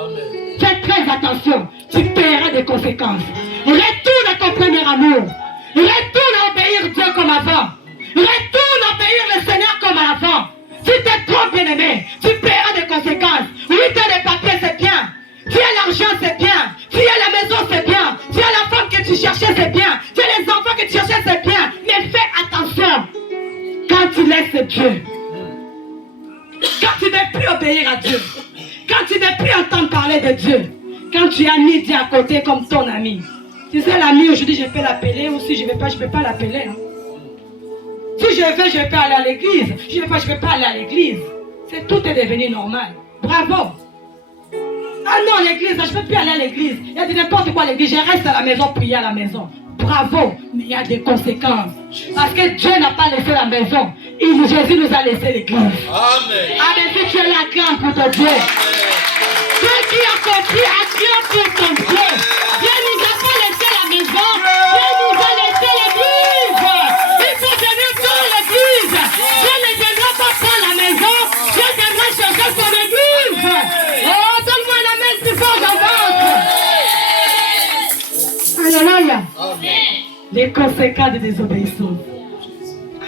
Fais très attention. Tu paieras des conséquences. Retourne à ton premier amour. Retourne à obéir Dieu comme avant. Retourne à obéir le Seigneur comme avant. Si tu te trompes, bien-aimé, tu paieras des conséquences. Oui, tu as des papiers, c'est bien. Tu as l'argent, c'est bien. Tu as la maison, c'est bien. Tu as la femme que tu cherchais, c'est bien. Tu as les enfants que tu cherchais, c'est bien. Mais fais attention. Quand tu laisses Dieu, quand tu ne veux plus obéir à Dieu, quand tu ne veux plus entendre parler de Dieu, quand tu as mis Dieu à côté comme ton ami, tu sais, l'ami aujourd'hui, je peux l'appeler, ou si je ne veux pas, je ne peux pas l'appeler. Hein. Si je veux, je peux aller à l'église. Si je ne veux pas, je ne peux pas aller à l'église. Tout est devenu normal. Bravo. Ah non, l'église, je ne peux plus aller à l'église. Il y a n'importe quoi à l'église, je reste à la maison, prier à la maison. Bravo, mais il y a des conséquences. Parce que Dieu n'a pas laissé la maison. Jésus nous a laissé l'église. Amen. Amen. Si tu es là, acclame pour ton Dieu. Ceux qui ont compris, acclame pour ton Dieu. Dieu ne nous a pas laissé la maison. Dieu nous a laissé l'église. Il faut venir pour l'église. Dieu ne viendra pas pour la maison. Dieu viendra chercher son église. Oh, donne-moi la main plus fort d'avance. Alléluia. Les conséquences de désobéissance.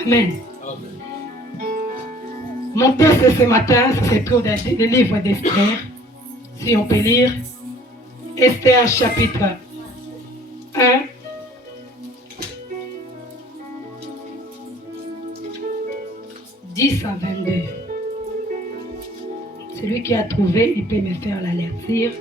Amen. Mon texte ce matin, c'est pour le livre d'Esther. Si on peut lire. Esther chapitre 1. à 22. Celui qui a trouvé, il peut me faire l'alertir.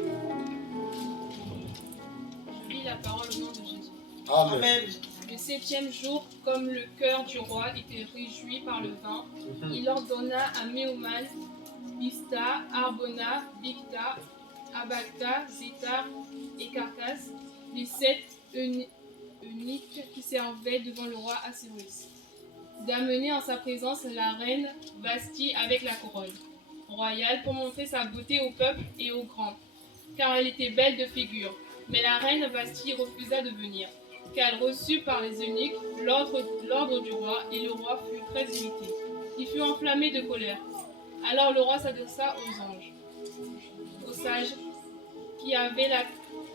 Je lis la parole au nom de Jésus. Amen. Le 7e jour, comme le cœur du roi était réjoui par le vin, il ordonna à Méouman, Bista, Arbona, Bicta, Abacta, Zétar et Carcas, les 7 eunuques qui servaient devant le roi Assuérus. D'amener en sa présence la reine Vashti avec la couronne royale pour montrer sa beauté au peuple et aux grands, car elle était belle de figure. Mais la reine Vashti refusa de venir, car elle reçut par les eunuques l'ordre du roi, et le roi fut très irrité. Il fut enflammé de colère. Alors le roi s'adressa aux anges, aux sages, qui avaient la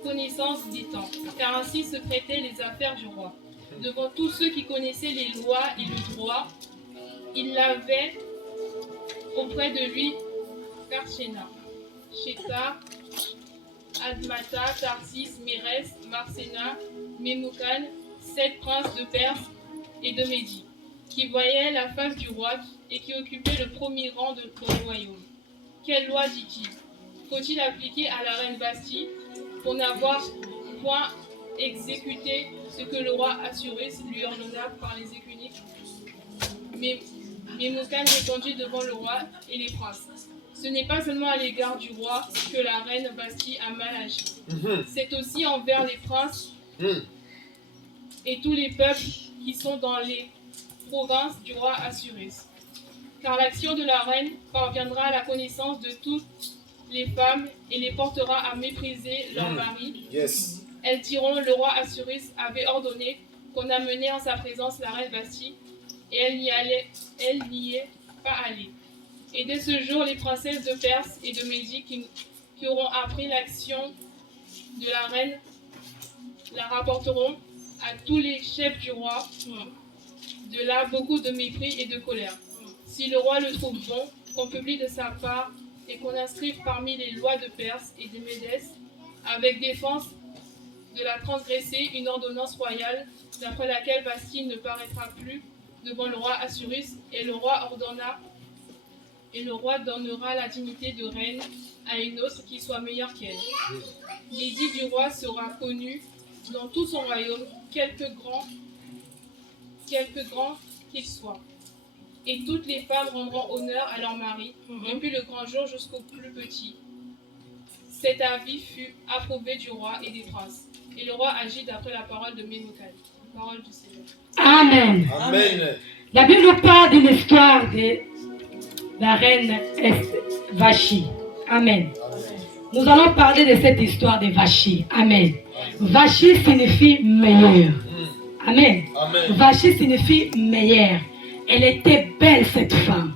connaissance des temps, car ainsi se traitaient les affaires du roi. Devant tous ceux qui connaissaient les lois et le droit, il avait auprès de lui Karshena, Shétar, Admata, Tarsis, Mérès, Marsena, Mémoukan, 7 princes de Perse et de Médie, qui voyaient la face du roi et qui occupaient le premier rang dans le royaume. Quelle loi, dit-il, faut-il appliquer à la reine Vashti pour n'avoir point exécuté ce que le roi Assuérus lui ordonna par les eunuques? Mais Mémoukan répondit devant le roi et les princes: ce n'est pas seulement à l'égard du roi que la reine Vashti a mal agi, c'est aussi envers les princes et tous les peuples qui sont dans les provinces du roi Assuérus. Car l'action de la reine parviendra à la connaissance de toutes les femmes et les portera à mépriser leur mari. Yes. Elles diront: le roi Assuérus avait ordonné qu'on amenait en sa présence la reine Vashti, et elle n'y est pas allée. Et dès ce jour, les princesses de Perse et de Médie qui auront appris l'action de la reine la rapporteront à tous les chefs du roi. De là, beaucoup de mépris et de colère. Si le roi le trouve bon, qu'on publie de sa part et qu'on inscrive parmi les lois de Perse et de Médès, avec défense de la transgresser, une ordonnance royale, d'après laquelle Vashti ne paraîtra plus devant le roi Assuérus, et le roi donnera la dignité de reine à une autre qui soit meilleure qu'elle. L'édit du roi sera connu dans tout son royaume, quelque grand qu'il soit. Et toutes les femmes rendront honneur à leur mari, depuis le grand jour jusqu'au plus petit. Cet avis fut approuvé du roi et des princes. Et le roi agit d'après la parole de Mémoukan. Parole du Seigneur. Amen. Amen. La Bible nous parle d'une histoire de la reine Vashti. Amen. Nous allons parler de cette histoire de Vashti. Amen. Vashti signifie meilleur. Amen. Amen. Vashti signifie meilleur. Elle était belle, cette femme.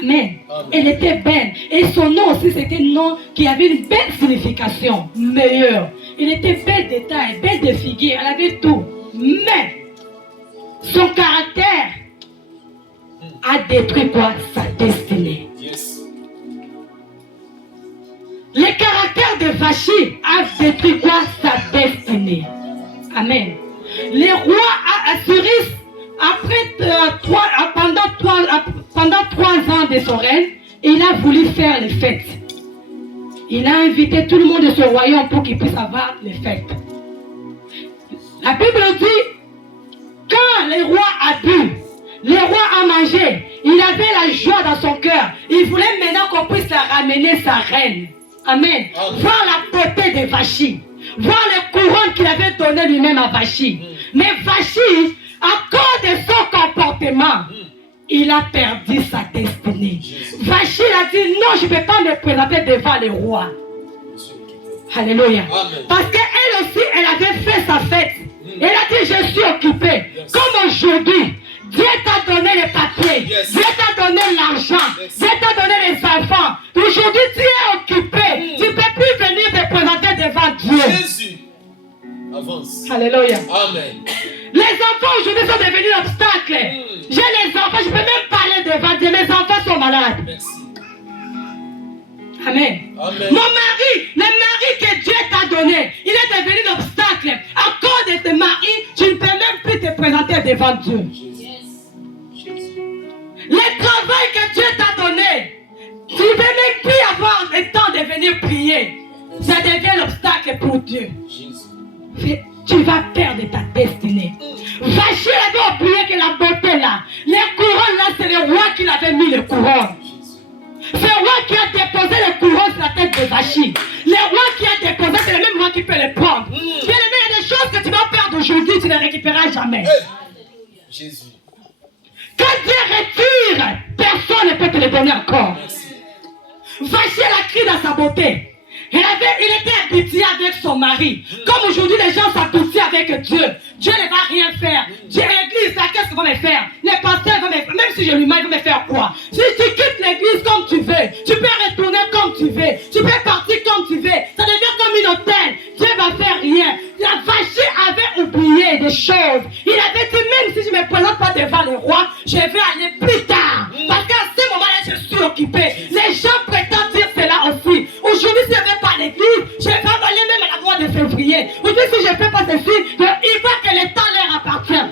Amen. Amen. Elle était belle. Et son nom aussi, c'était un nom qui avait une belle signification. Meilleur. Elle était belle de taille, belle de figure. Elle avait tout. Mais son caractère a détruit quoi? Sa destinée. Yes. Le caractère de Vashti a détruit quoi? Sa destinée. Amen. Le roi Assuérus, pendant 3 ans de son règne, il a voulu faire les fêtes. Il a invité tout le monde de son royaume pour qu'il puisse avoir les fêtes. La Bible dit, quand le roi a bu, le roi a mangé, il avait la joie dans son cœur. Il voulait maintenant qu'on puisse ramener sa reine. Amen. Amen. Voir la beauté de Vashti. Voir les couronnes qu'il avait données lui-même à Vashti. Mais Vashti, à cause de son comportement, il a perdu sa destinée. Vashti a dit non, je ne peux pas me présenter devant le roi. Alléluia. Amen. Parce qu'elle aussi, elle avait fait sa fête. Elle a dit, je suis occupée. Yes. Comme aujourd'hui, Dieu t'a donné les papiers. Yes. Dieu t'a donné l'argent. Yes. Dieu t'a donné les enfants. Aujourd'hui, tu es occupé. Tu ne peux plus venir te présenter devant Dieu. Jésus. Avance. Alléluia. Amen. Les enfants aujourd'hui sont devenus obstacles. J'ai les enfants, je ne peux même parler devant Dieu. Mes enfants sont malades. Merci. Amen. Amen. Mon mari, le mari que Dieu t'a donné, il est devenu l'obstacle. À cause de ce mari, tu ne peux même plus te présenter devant Dieu. Le travail que Dieu t'a donné, tu ne peux même plus avoir le temps de venir prier. Ça devient l'obstacle pour Dieu. Jésus. Tu vas perdre ta destinée. Vashti avait oublié que la beauté là, les couronnes là, c'est le roi qui l'avait mis les couronnes. C'est le roi qui de Vachi. Les rois qui ont déposé, c'est les mêmes rois qui peuvent les prendre. Bien aimé, il y a des choses que tu vas perdre aujourd'hui, tu ne les récupéreras jamais. Jésus. Quand Dieu retire, personne ne peut te les donner encore. Vachi, elle a crié dans sa beauté. Il était habitué avec son mari. Comme aujourd'hui, les gens s'habituent avec Dieu. Dieu ne va rien faire. Dieu, l'église, qu'est-ce qu'on va me faire? Les pasteurs vont me faire. Même si je lui mets, ils vont me faire quoi? Si tu quittes l'église comme tu veux, tu peux retourner comme tu veux, tu peux partir comme tu veux. Ça devient comme une hôtel. Dieu va faire rien. La Vachi avait oublié des choses. Il avait dit, même si je ne me présente pas devant les rois, je vais aller plus tard. Parce qu'à ce moment-là, je suis occupé. Les gens prétendent dire cela aussi. Aujourd'hui, si je ne vais pas à l'église, je vais aller même à la mois de février. Aujourd'hui, si je ne fais pas ceci, il voit que le temps leur appartient.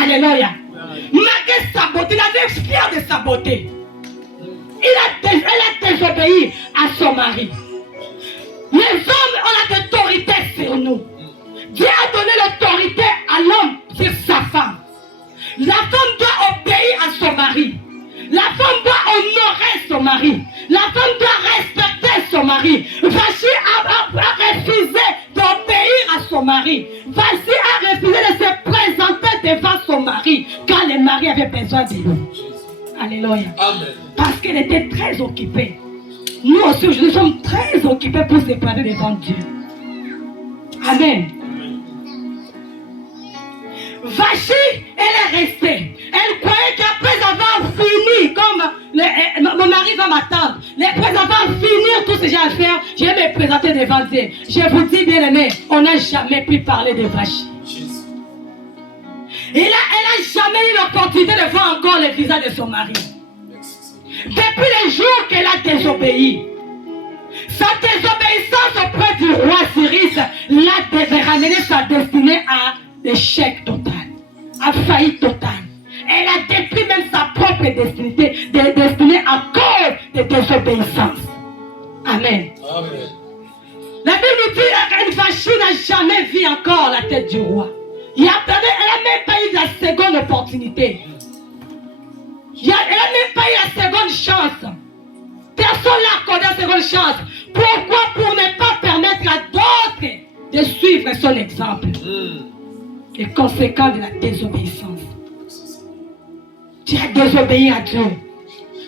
Alléluia. Malgré sa beauté, il avait fier de sa beauté. Elle a désobéi à son mari. Les hommes ont l'autorité sur nous. Dieu a donné l'autorité à l'homme sur sa femme. La femme doit obéir à son mari. La femme doit honorer son mari. La femme doit respecter son mari. Vachi a refusé d'obéir à son mari. Vachi a refusé de se présenter devant son mari quand le mari avait besoin de lui. Alléluia. Amen. Parce qu'elle était très occupée. Nous aussi, nous sommes très occupés pour se présenter devant Dieu. Amen. Vachi, elle est restée. Elle croyait qu'après avoir fini, comme mon mari va m'attendre, après avoir fini tout ce que j'ai à faire, je vais me présenter devant Dieu. Je vous dis, bien aimé, on n'a jamais pu parler de Vachi. Et là, elle n'a jamais eu l'opportunité de voir encore le visage de son mari. Depuis le jour qu'elle a désobéi, sa désobéissance auprès du roi Cyrus l'a ramené sa destinée à l'échec total, à faillite totale. Elle a détruit même sa propre destinée à cause de désobéissance. Amen. Amen. La Bible nous dit qu'une Vachi n'a jamais vu encore la tête du roi. Elle n'a même pas eu la seconde opportunité. Elle n'a même pas eu la seconde chance. Personne n'a accordé la seconde chance. Pourquoi? Pour ne pas permettre à d'autres de suivre son exemple. Les conséquences de la désobéissance. Tu as désobéi à Dieu.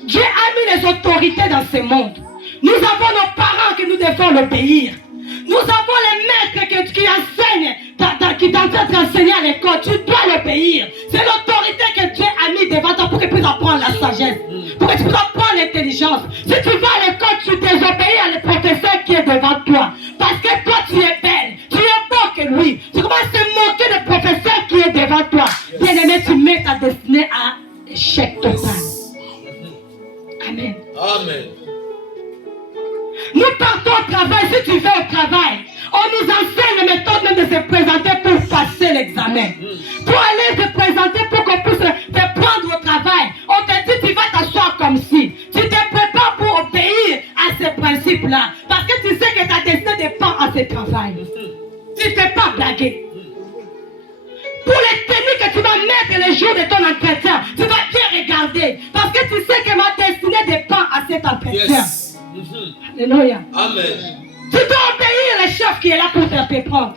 Dieu a mis les autorités dans ce monde. Nous avons nos parents que nous devons l'obéir. Nous avons les maîtres qui enseignent, qui t'ont enseigné à l'école. Tu dois l'obéir. C'est l'autorité que Dieu a mis devant toi pour que tu puisses apprendre la sagesse, pour que tu puisses apprendre l'intelligence. Si tu vas à l'école, tu désobéis à le professeur qui est devant toi. Parce que toi, tu es belle, tu es beau que lui. Tu commences à te moquer du professeur qui est devant toi. Bien aimé, tu mets ta destinée à échec total. Amen. Amen. Nous partons au travail. Si tu vas au travail, on nous enseigne les méthodes même de se présenter pour passer l'examen. Pour aller se présenter pour qu'on puisse te prendre au travail. On te dit tu vas t'asseoir comme si. Tu te prépares pour obéir à ces principes-là. Parce que tu sais que ta destinée dépend à ce travail. Tu ne fais pas blaguer. Pour les tenues que tu vas mettre les jours de ton entretien, tu vas bien regarder. Parce que tu sais que ma destinée dépend à cet entretien. Yes. Alléluia. Amen. Tu dois obéir le chef qui est là pour te prendre.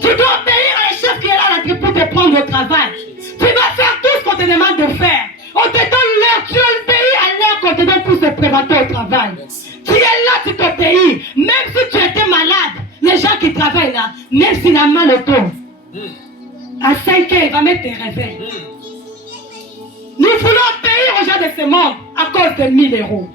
Tu dois obéir le chef qui est là pour te prendre au travail. Tu vas faire tout ce qu'on te demande de faire. On te donne l'heure, tu obéis à l'heure qu'on te donne pour se présenter au travail. Tu es là, tu t'obéis. Même si tu étais malade, les gens qui travaillent là, même s'il a mal au dos, à 5 heures, il va mettre tes réveils. Nous voulons obéir aux gens de ce monde à cause de 1000 euros.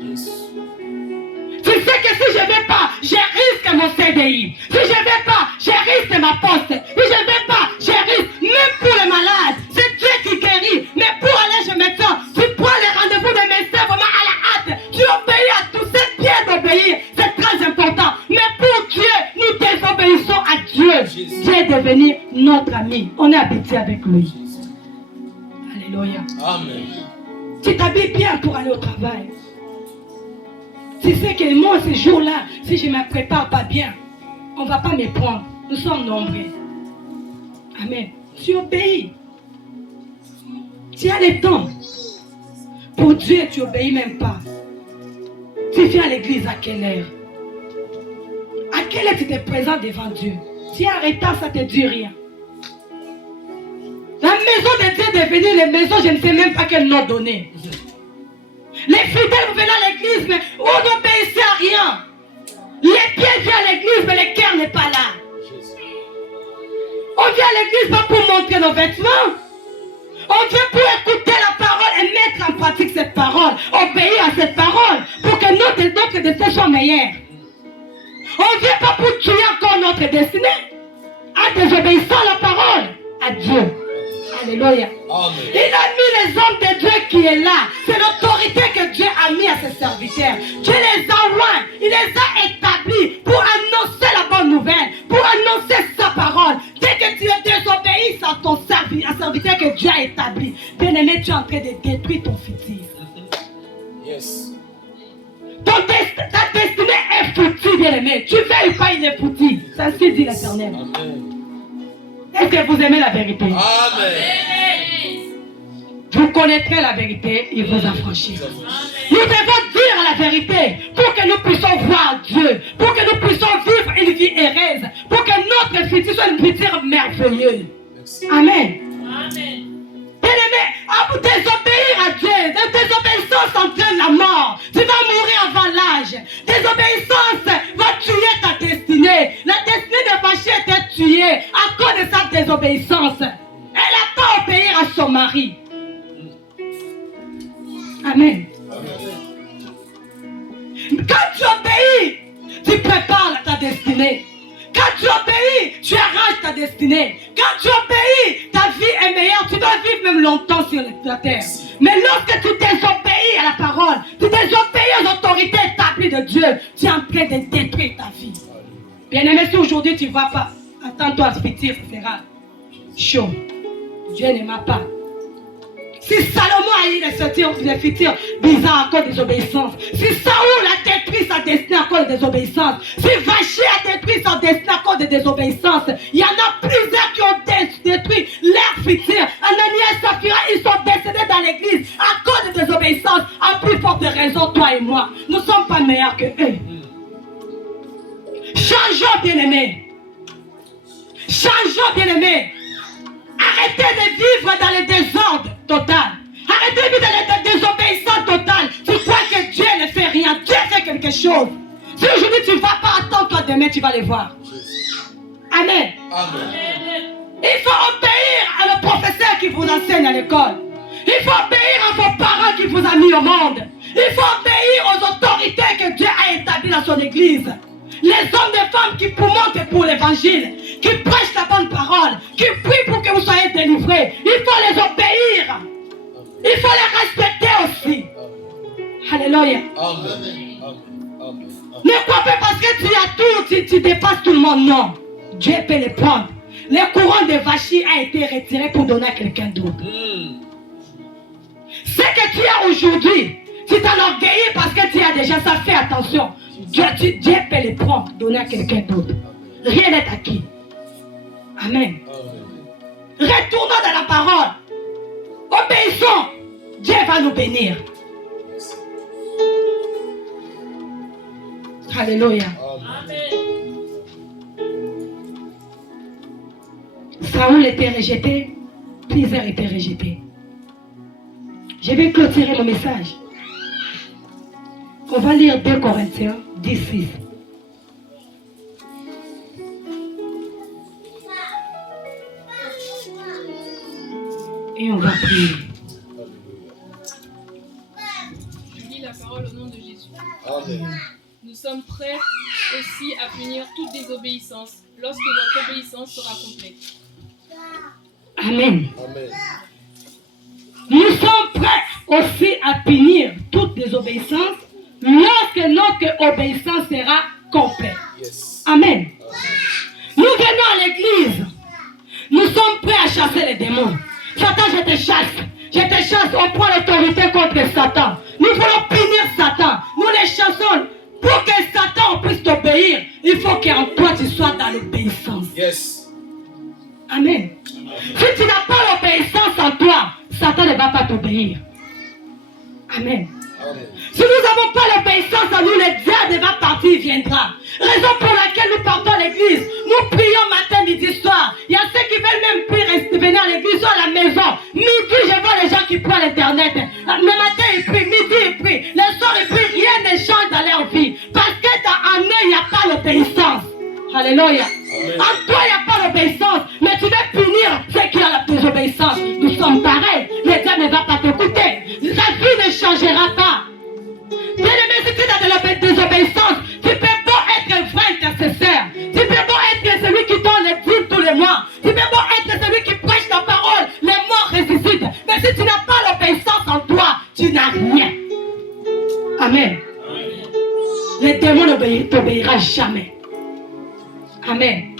Tu sais que si je ne vais pas, je risque mon CDI. Si je ne vais pas, je risque ma poste. Si je ne vais pas, je risque, même pour les malades. C'est Dieu qui guérit. Mais pour aller chez le médecin, tu prends les rendez-vous de médecin vraiment à la hâte. Tu obéis à tout. C'est bien d'obéir. C'est très important. Mais pour Dieu, nous désobéissons à Dieu. Dieu est devenu notre ami. On est habitué avec lui. Alléluia. Amen. Tu t'habilles bien pour aller au travail. Tu sais que moi, ce jour-là, si je ne me prépare pas bien, on ne va pas me prendre. Nous sommes nombreux. Amen. Tu obéis. Tu as le temps. Pour Dieu, tu n'obéis même pas. Tu viens à l'église à quelle heure? À quelle heure tu te présentes devant Dieu? Tu es en retard, ça ne te dit rien. La maison de Dieu est devenue une maison, je ne sais même pas quel nom donner. Les fidèles, vous venez à l'église, mais on n'obéissez à rien. Les pieds viennent à l'église, mais le cœur n'est pas là. On vient à l'église pas pour montrer nos vêtements. On vient pour écouter la parole et mettre en pratique cette parole. Obéir à cette parole pour que notre destin soit meilleur. On ne vient pas pour tuer encore notre destinée. En désobéissant à la parole, à Dieu. Alléluia. Amen. Il a mis les hommes de Dieu qui est là. C'est l'autorité que Dieu a mis à ses serviteurs. Dieu les a loin. Il les a établis pour annoncer la bonne nouvelle, pour annoncer sa parole. Dès que tu es désobéi à ton serviteur que Dieu a établi, bien-aimé, tu es en train de détruire ton futur. Yes. Ta destinée est foutue, bien-aimé. Tu veux ou pas, il est foutu. Ça se dit l'Éternel. Amen. Est-ce que vous aimez la vérité? Amen. Vous connaîtrez la vérité, il vous affranchira. Nous devons dire la vérité pour que nous puissions voir Dieu, pour que nous puissions vivre une vie heureuse, pour que notre futur soit une futur merveilleuse. Amen. Amen. Bien-aimé, à vous désobéir à Dieu, la désobéissance entraîne la mort. Tu vas mourir avant l'âge. Désobéissance va tuer ta destinée. La destinée de Vachi était tuée à cause de sa désobéissance. Elle n'a pas obéi à son mari. Amen. Quand tu obéis, tu prépares ta destinée. Quand tu obéis, tu arranges ta destinée. Quand tu obéis, ta vie est meilleure. Tu dois vivre même longtemps sur la terre. Mais lorsque tu désobéis à la parole, tu désobéis aux autorités établies de Dieu, tu es en train de détruire ta vie. Bien-aimé, si aujourd'hui tu ne vas pas, attends-toi à ce futur, ce sera chaud. Dieu ne m'a pas. Si Salomon a eu les futurs bizarres à cause des obéissances, si Saoul a détruit sa destinée à cause des obéissances, si Vachi a détruit sa destinée à cause des désobéissances, il y en a plusieurs qui ont détruit leur futur. Ananias et Saphira, ils sont décédés dans l'église à cause des désobéissances. À plus forte raison, toi et moi, nous ne sommes pas meilleurs que eux. Changeons, bien-aimés. Changeons, bien-aimés. Arrêtez de vivre dans le désordre total. Arrêtez de vivre dans le désobéissance totale. Tu crois que Dieu ne fait rien. Dieu fait quelque chose. Si aujourd'hui tu ne vas pas attendre, toi demain tu vas les voir. Amen. Amen. Il faut obéir à le professeur qui vous enseigne à l'école. Il faut obéir à vos parents qui vous ont mis au monde. Il faut obéir aux autorités que Dieu a établies dans son église. Les hommes et femmes qui montent pour l'évangile, qui prêchent la bonne parole, qui prient pour que vous soyez délivrés. Il faut les obéir. Il faut les respecter aussi. Alléluia. Amen. Amen. Ne crois pas parce que tu as tout, tu dépasses tout le monde. Non. Dieu peut les prendre. Le courant de Vachi a été retiré pour donner à quelqu'un d'autre. Ce que tu as aujourd'hui, tu t'enorgueillis parce que tu as déjà ça. Fais attention. Dieu peut les prendre, donner à quelqu'un d'autre. Rien n'est acquis. Amen. Retournons dans la parole. Obéissons. Dieu va nous bénir. Alléluia. Saoul était rejeté, plusieurs étaient rejetés. Je vais clôturer mon message. On va lire 2 Corinthiens 10:6. Et on va prier. Je lis la parole au nom de Jésus. Amen. Nous sommes prêts aussi à punir toute désobéissance lorsque votre obéissance sera complète. Amen. Amen. Nous sommes prêts aussi à punir toute désobéissance lorsque notre obéissance sera complète. Yes. Amen. Nous venons à l'église. Nous sommes prêts à chasser les démons. Satan, je te chasse. Je te chasse. On prend l'autorité contre Satan. Nous voulons punir Satan. Nous les chassons. Pour que Satan puisse t'obéir, il faut qu'en toi tu sois dans l'obéissance. Yes. Amen. Si tu n'as pas l'obéissance en toi, Satan ne va pas t'obéir. Amen. Amen. Si nous n'avons pas l'obéissance à nous, le diable va partir, il viendra. Raison pour laquelle nous partons à l'église. Nous prions matin, midi, soir. Il y a ceux qui veulent même plus rester, venir à l'église ou à la maison. Midi, je vois les gens qui prient à l'internet. Le matin, ils prient, midi, ils prient. Le soir, ils prient. Rien ne change dans leur vie. Parce que dans un eux, il n'y a pas l'obéissance. Alléluia. En toi, il n'y a pas l'obéissance. Mais tu veux punir ceux qui ont la désobéissance. Nous sommes pareils. Le diable ne va pas t'écouter. Ta vie ne changera pas. Bien-aimé, si tu es dans la désobéissance, tu peux pas être un vrai intercesseur. Tu peux pas être celui qui donne les dîmes tous les mois. Tu peux pas être celui qui prêche ta parole. Les morts ressuscitent. Mais si tu n'as pas l'obéissance en toi, tu n'as rien. Amen. Le démon ne t'obéira jamais. Amen.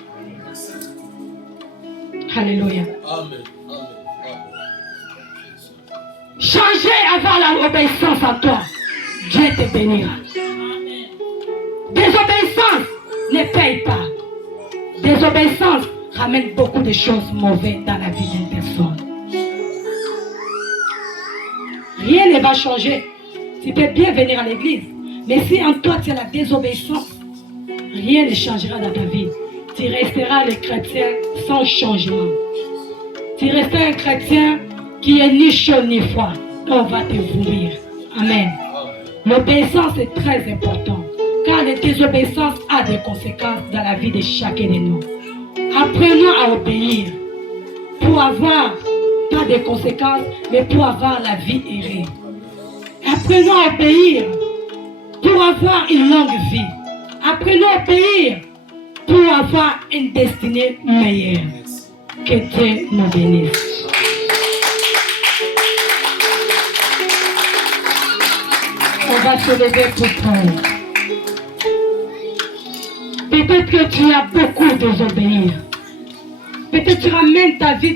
Alléluia. Amen. Changer, avoir l'obéissance en toi. Dieu te bénira. Désobéissance ne paye pas. Désobéissance ramène beaucoup de choses mauvaises dans la vie d'une personne. Rien ne va changer. Tu peux bien venir à l'église. Mais si en toi tu as la désobéissance, rien ne changera dans ta vie. Tu resteras le chrétien sans changement. Tu resteras un chrétien qui est ni chaud ni froid. On va te vomir. Amen. L'obéissance est très importante. Car la désobéissance a des conséquences dans la vie de chacun de nous. Apprenons à obéir pour avoir pas de conséquences, mais pour avoir la vie heureuse. Apprenons à obéir pour avoir une longue vie. Apprenons à obéir pour avoir une destinée meilleure. Que Dieu nous bénisse. On va se lever pour prendre. Peut-être que tu as beaucoup désobéi. Peut-être que tu ramènes ta vie